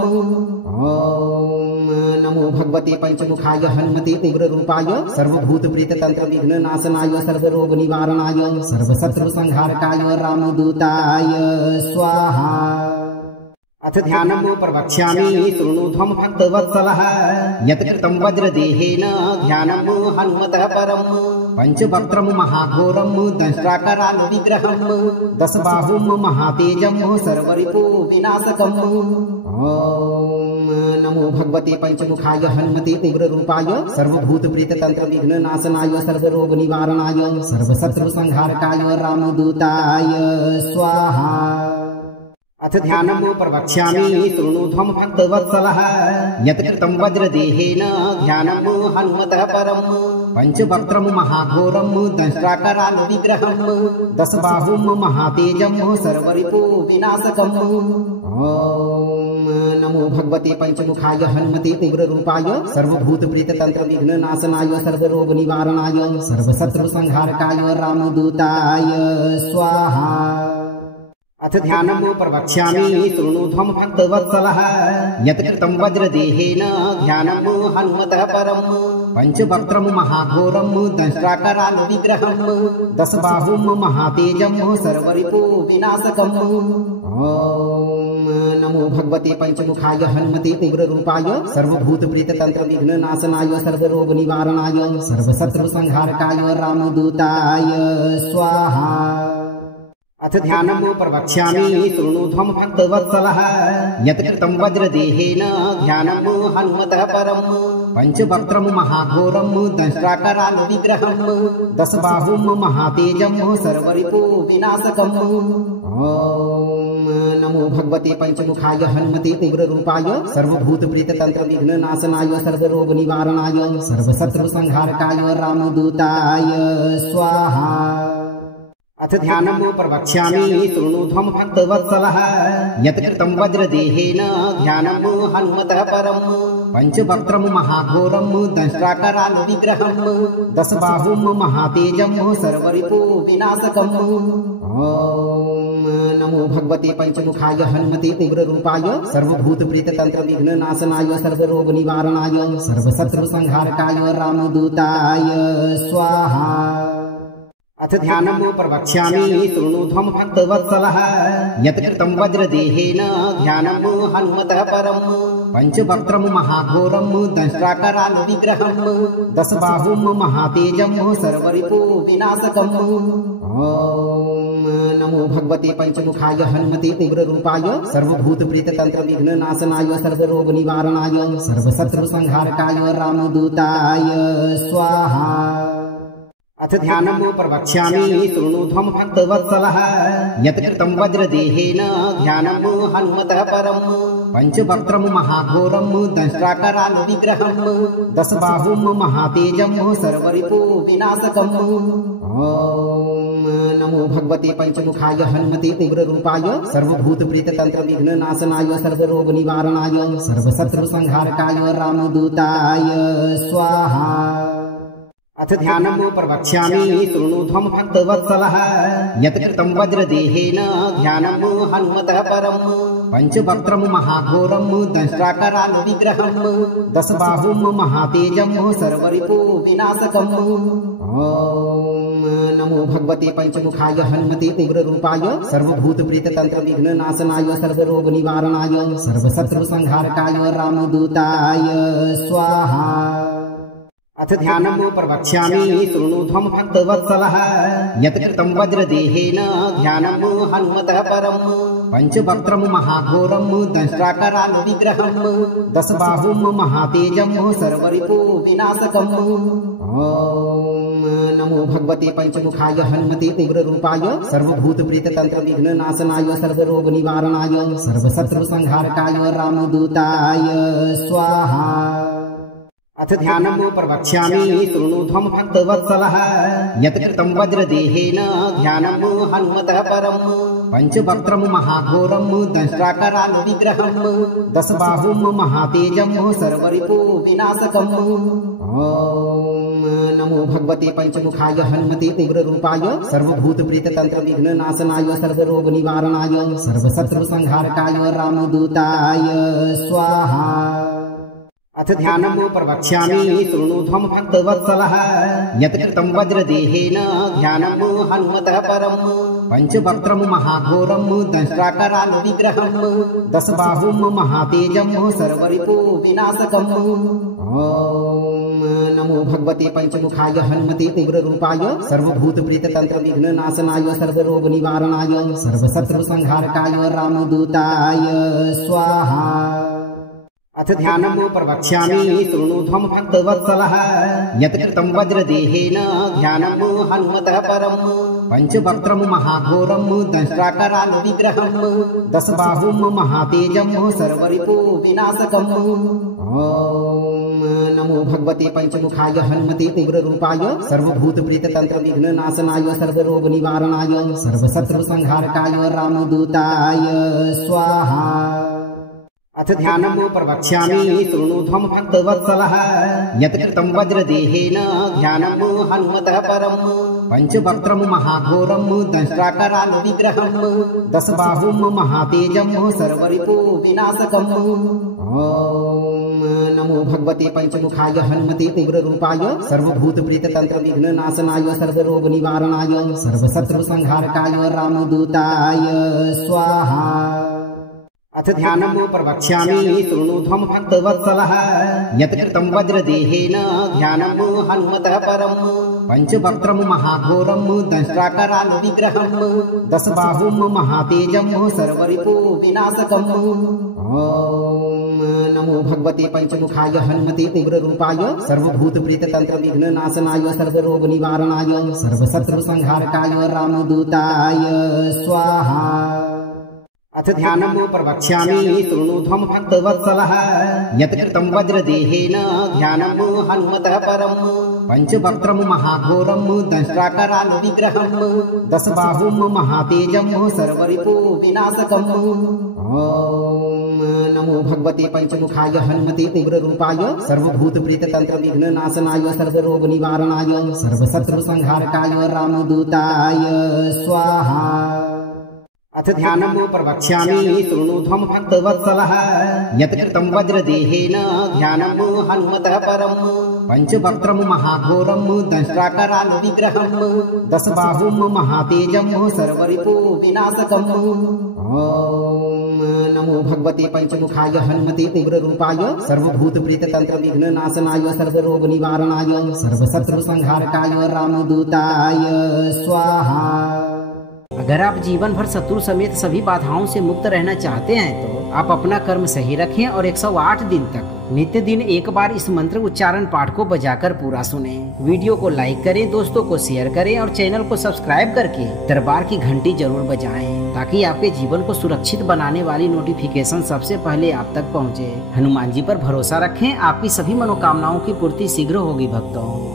नमो भगवते पंचमुखाय हनुमते उग्ररूपाय सर्वभूतप्रेततंत्र विघ्ननाशनाय सर्वरोग निवारणाय सर्वशत्रुसंहारकाय रामदूताय स्वाहा। अथ ध्यानं प्रवक्ष्यामि शृणुध्वं भक्तवत्सलः यत्कृतं वज्रदेहेन ध्यानं हनुमतः परं पंचवक्त्रं महाघोरं दंष्ट्राकराल विग्रहं दशबाहुं महातेजं सर्वरिपु विनाशकम्। नमो भगवते पंचमुखाय हनुमते उग्ररूपाय सर्वभूतप्रेततंत्र विघ्ननाशनाय सर्वरोग निवारणाय सर्वशत्रुसंहारकाय रामदूताय स्वाहा। अथ ध्यानं प्रवक्ष्यामि शृणुध्वं भक्तवत्सलः यत्कृतं वज्रदेहेन ध्यानं हनुमतः परं पंचवक्त्रं महाघोरं दंष्ट्राकराल विग्रहं दशबाहुं महातेजं सर्वरिपु विनाशकम्। नमो भगवते पंचमुखाय हनुमते उग्ररूपाय सर्वभूतप्रेततंत्र विघ्ननाशनाय सर्वरोग निवारणाय सर्वशत्रुसंहारकाय रामदूताय स्वाहा। अथ ध्यानं प्रवक्ष्यामि शृणुध्वं भक्तवत्सलः यत्कृतं वज्रदेहेन ध्यानं हनुमतः परं पंचवक्त्रं महाघोरं दंष्ट्राकराल विग्रहं दशबाहुं महातेजं सर्वरिपु विनाशकम्। नमो भगवते पंचमुखाय हनुमते उग्ररूपाय सर्वभूतप्रेततंत्र विघ्ननाशनाय सर्वरोग निवारणाय सर्वशत्रुसंहारकाय रामदूताय स्वाहा। अथ ध्यानं प्रवक्ष्यामि शृणुध्वं भक्तवत्सलः यत्कृतं वज्रदेहेन ध्यानं हनुमतः परं पंचवक्त्रं महाघोरं दंष्ट्राकराल विग्रहं दशबाहुं महातेजं सर्वरिपु विनाशकम्। नमो भगवते पंचमुखाय हनुमते उग्ररूपाय सर्वभूतप्रेततंत्र विघ्ननाशनाय सर्वरोग निवारणाय सर्वशत्रुसंहारकाय रामदूताय स्वाहा। अथ ध्यानं प्रवक्ष्यामि शृणुध्वं भक्तवत्सलः यत्कृतं वज्रदेहेन ध्यानं हनुमतः परं पंचवक्त्रं महाघोरं दंष्ट्राकराल विग्रहं दशबाहुं महातेजं सर्वरिपु विनाशकम्। नमो भगवते पंचमुखाय हनुमते उग्ररूपाय सर्वभूतप्रेततंत्र विघ्ननाशनाय सर्वरोग निवारणाय सर्वशत्रुसंहारकाय रामदूताय स्वाहा। अथ ध्यानं प्रवक्ष्यामि शृणुध्वं भक्तवत्सलः यत्कृतं वज्रदेहेन ध्यानं हनुमतः परं पंचवक्त्रं महाघोरं दंष्ट्राकराल विग्रहं दशबाहुं महातेजं सर्वरिपु विनाशकम्। नमो भगवते पंचमुखाय हनुमते उग्ररूपाय सर्वभूतप्रेततंत्र विघ्ननाशनाय सर्वरोग निवारणाय सर्वशत्रुसंहारकाय रामदूताय स्वाहा। अथ ध्यानं प्रवक्ष्यामि शृणुध्वं भक्तवत्सलः यत्कृतं वज्रदेहेन ध्यानं हनुमतः परं पंचवक्त्रं महाघोरं दंष्ट्राकराल विग्रहं दशबाहुं महातेजं सर्वरिपु विनाशकम्। नमो भगवते पंचमुखाय हनुमते उग्ररूपाय सर्वभूतप्रेततंत्र विघ्ननाशनाय सर्वरोग निवारणाय सर्वशत्रुसंहारकाय रामदूताय स्वाहा। अथ ध्यानं प्रवक्ष्यामि शृणुध्वं भक्तवत्सलः यत्कृतं वज्रदेहेन ध्यानं हनुमतः परं पंचवक्त्रं महाघोरं दंष्ट्राकराल विग्रहं दशबाहुं महातेजं सर्वरिपु विनाशकम्। नमो भगवते पंचमुखाय हनुमते उग्ररूपाय सर्वभूतप्रेततंत्र विघ्ननाशनाय सर्वरोग निवारणाय सर्वशत्रुसंहारकाय रामदूताय स्वाहा। अथ ध्यानं प्रवक्ष्यामि शृणुध्वं भक्तवत्सलः यत्कृतं वज्रदेहेन ध्यानं हनुमतः परं पंचवक्त्रम महाघोरम दंष्ट्राकराल विग्रहम दशबाहुम महातेजम सर्वरिपु विनाशकम। ओम नमो भगवते पंचमुखाय हनुमते उग्ररूपाय सर्वभूत प्रीत तंत्र विघ्न नाशनाय सर्वरोग निवारणाय सर्वशत्रु संहारकाय रामदूताय स्वाहा। अथ ध्यानम् प्रवक्ष्यामि शृणुध्वं भक्तवत्सलः यत्कृतं वज्रदेहेन ध्यानम् हनुमतः परम्। पंचवक्त्रं महाघोरं दंष्ट्राकराल विग्रहं दशबाहुं महातेजं सर्वरिपु विनाशकम्। ओम नमो भगवते पंचमुखाय हनुमते उग्ररूपाय सर्वभूत प्रीत तंत्र विघ्न नाशनाय सर्वरोग निवारणाय सर्वशत्रु संहारकाय रामदूताय स्वाहा। अथ ध्यानम् प्रवक्ष्यामि शृणुध्वं भक्तवत्सलः यत्कृतं वज्रदेहेन ध्यानम् हनुमतः परम्। पंचवक्त्रं महाघोरं दंष्ट्राकराल विग्रहं दशबाहुं महातेजं सर्वरिपु विनाशकम्। ओम नमो भगवते पंचमुखाय हनुमते उग्ररूपाय सर्वभूत प्रीत तंत्र विघ्न नाशनाय सर्वरोग निवारणाय सर्वशत्रु संहारकाय रामदूताय स्वाहा। अथ ध्यानम् प्रवक्ष्यामि शृणुध्वं भक्तवत्सलः यत्कृतं वज्रदेहेन ध्यानम् हनुमतः परम्। पंचवक्त्रं महाघोरं दंष्ट्राकराल विग्रहं दशबाहुं महातेजं सर्वरिपु विनाशकम्। ओम नमो भगवते पंचमुखाय हनुमते उग्ररूपाय सर्वभूत प्रीत तंत्र विघ्न नाशनाय सर्वरोग निवारणाय सर्वशत्रु संहारकाय रामदूताय स्वाहा। अथ ध्यानम् प्रवक्ष्यामि शृणुध्वं भक्तवत्सलः यत्कृतं वज्रदेहेन ध्यानम् हनुमतः परम्। पंचवक्त्रं महाघोरं दंष्ट्राकराल विग्रहं दशबाहुं महातेजं सर्वरिपु विनाशकम्। ओम नमो भगवते पंचमुखाय हनुमते उग्ररूपाय सर्वभूत प्रीत तंत्र विघ्न नाशनाय सर्वरोग निवारणाय सर्वशत्रु संहारकाय रामदूताय स्वाहा। अथ ध्यानम् प्रवक्ष्यामि शृणुध्वं भक्तवत्सलः यत्कृतं वज्रदेहेन ध्यानम् हनुमतः परम्। पंचवक्त्रं महाघोरं दंष्ट्राकराल विग्रहं दशबाहुं महातेजं सर्वरिपु विनाशकम्। ओम नमो भगवते पंचमुखाय हनुमते उग्ररूपाय सर्वभूत प्रीत तंत्र विघ्न नाशनाय सर्वरोग निवारणाय सर्वशत्रु संहारकाय रामदूताय स्वाहा। अथ ध्यानम् प्रवक्ष्यामि शृणुध्वं भक्तवत्सलः यत्कृतं वज्रदेहेन ध्यानम् हनुमतः परम्। पंचवक्त्रं महाघोरं दंष्ट्राकराल विग्रहं दशबाहुं महातेजं सर्वरिपु विनाशकम्। ओम नमो भगवते पंचमुखाय हनुमते उग्ररूपाय सर्वभूत प्रीत तंत्र विघ्न नाशनाय सर्वरोग निवारणाय सर्वशत्रु संहारकाय रामदूताय स्वाहा। अथ ध्यानम् प्रवक्ष्यामि शृणुध्वं भक्तवत्सलः यत्कृतं वज्रदेहेन ध्यानम् हनुमतः परम्। पंचवक्त्रं महाघोरं दंष्ट्राकराल विग्रहं दशबाहुं महातेजं सर्वरिपु विनाशकम्। ओम नमो भगवते पंचमुखाय हनुमते उग्ररूपाय सर्वभूत प्रीत तंत्र विघ्न नाशनाय सर्वरोग निवारणाय सर्वशत्रु संहारकाय रामदूताय स्वाहा। अगर आप जीवन भर शत्रु समेत सभी बाधाओं से मुक्त रहना चाहते हैं तो आप अपना कर्म सही रखें और 108 दिन तक नित्य दिन एक बार इस मंत्र उच्चारण पाठ को बजाकर पूरा सुने। वीडियो को लाइक करें, दोस्तों को शेयर करें और चैनल को सब्सक्राइब करके दरबार की घंटी जरूर बजाएं ताकि आपके जीवन को सुरक्षित बनाने वाली नोटिफिकेशन सबसे पहले आप तक पहुंचे। हनुमान जी पर भरोसा रखें, आपकी सभी मनोकामनाओं की पूर्ति शीघ्र होगी भक्तों।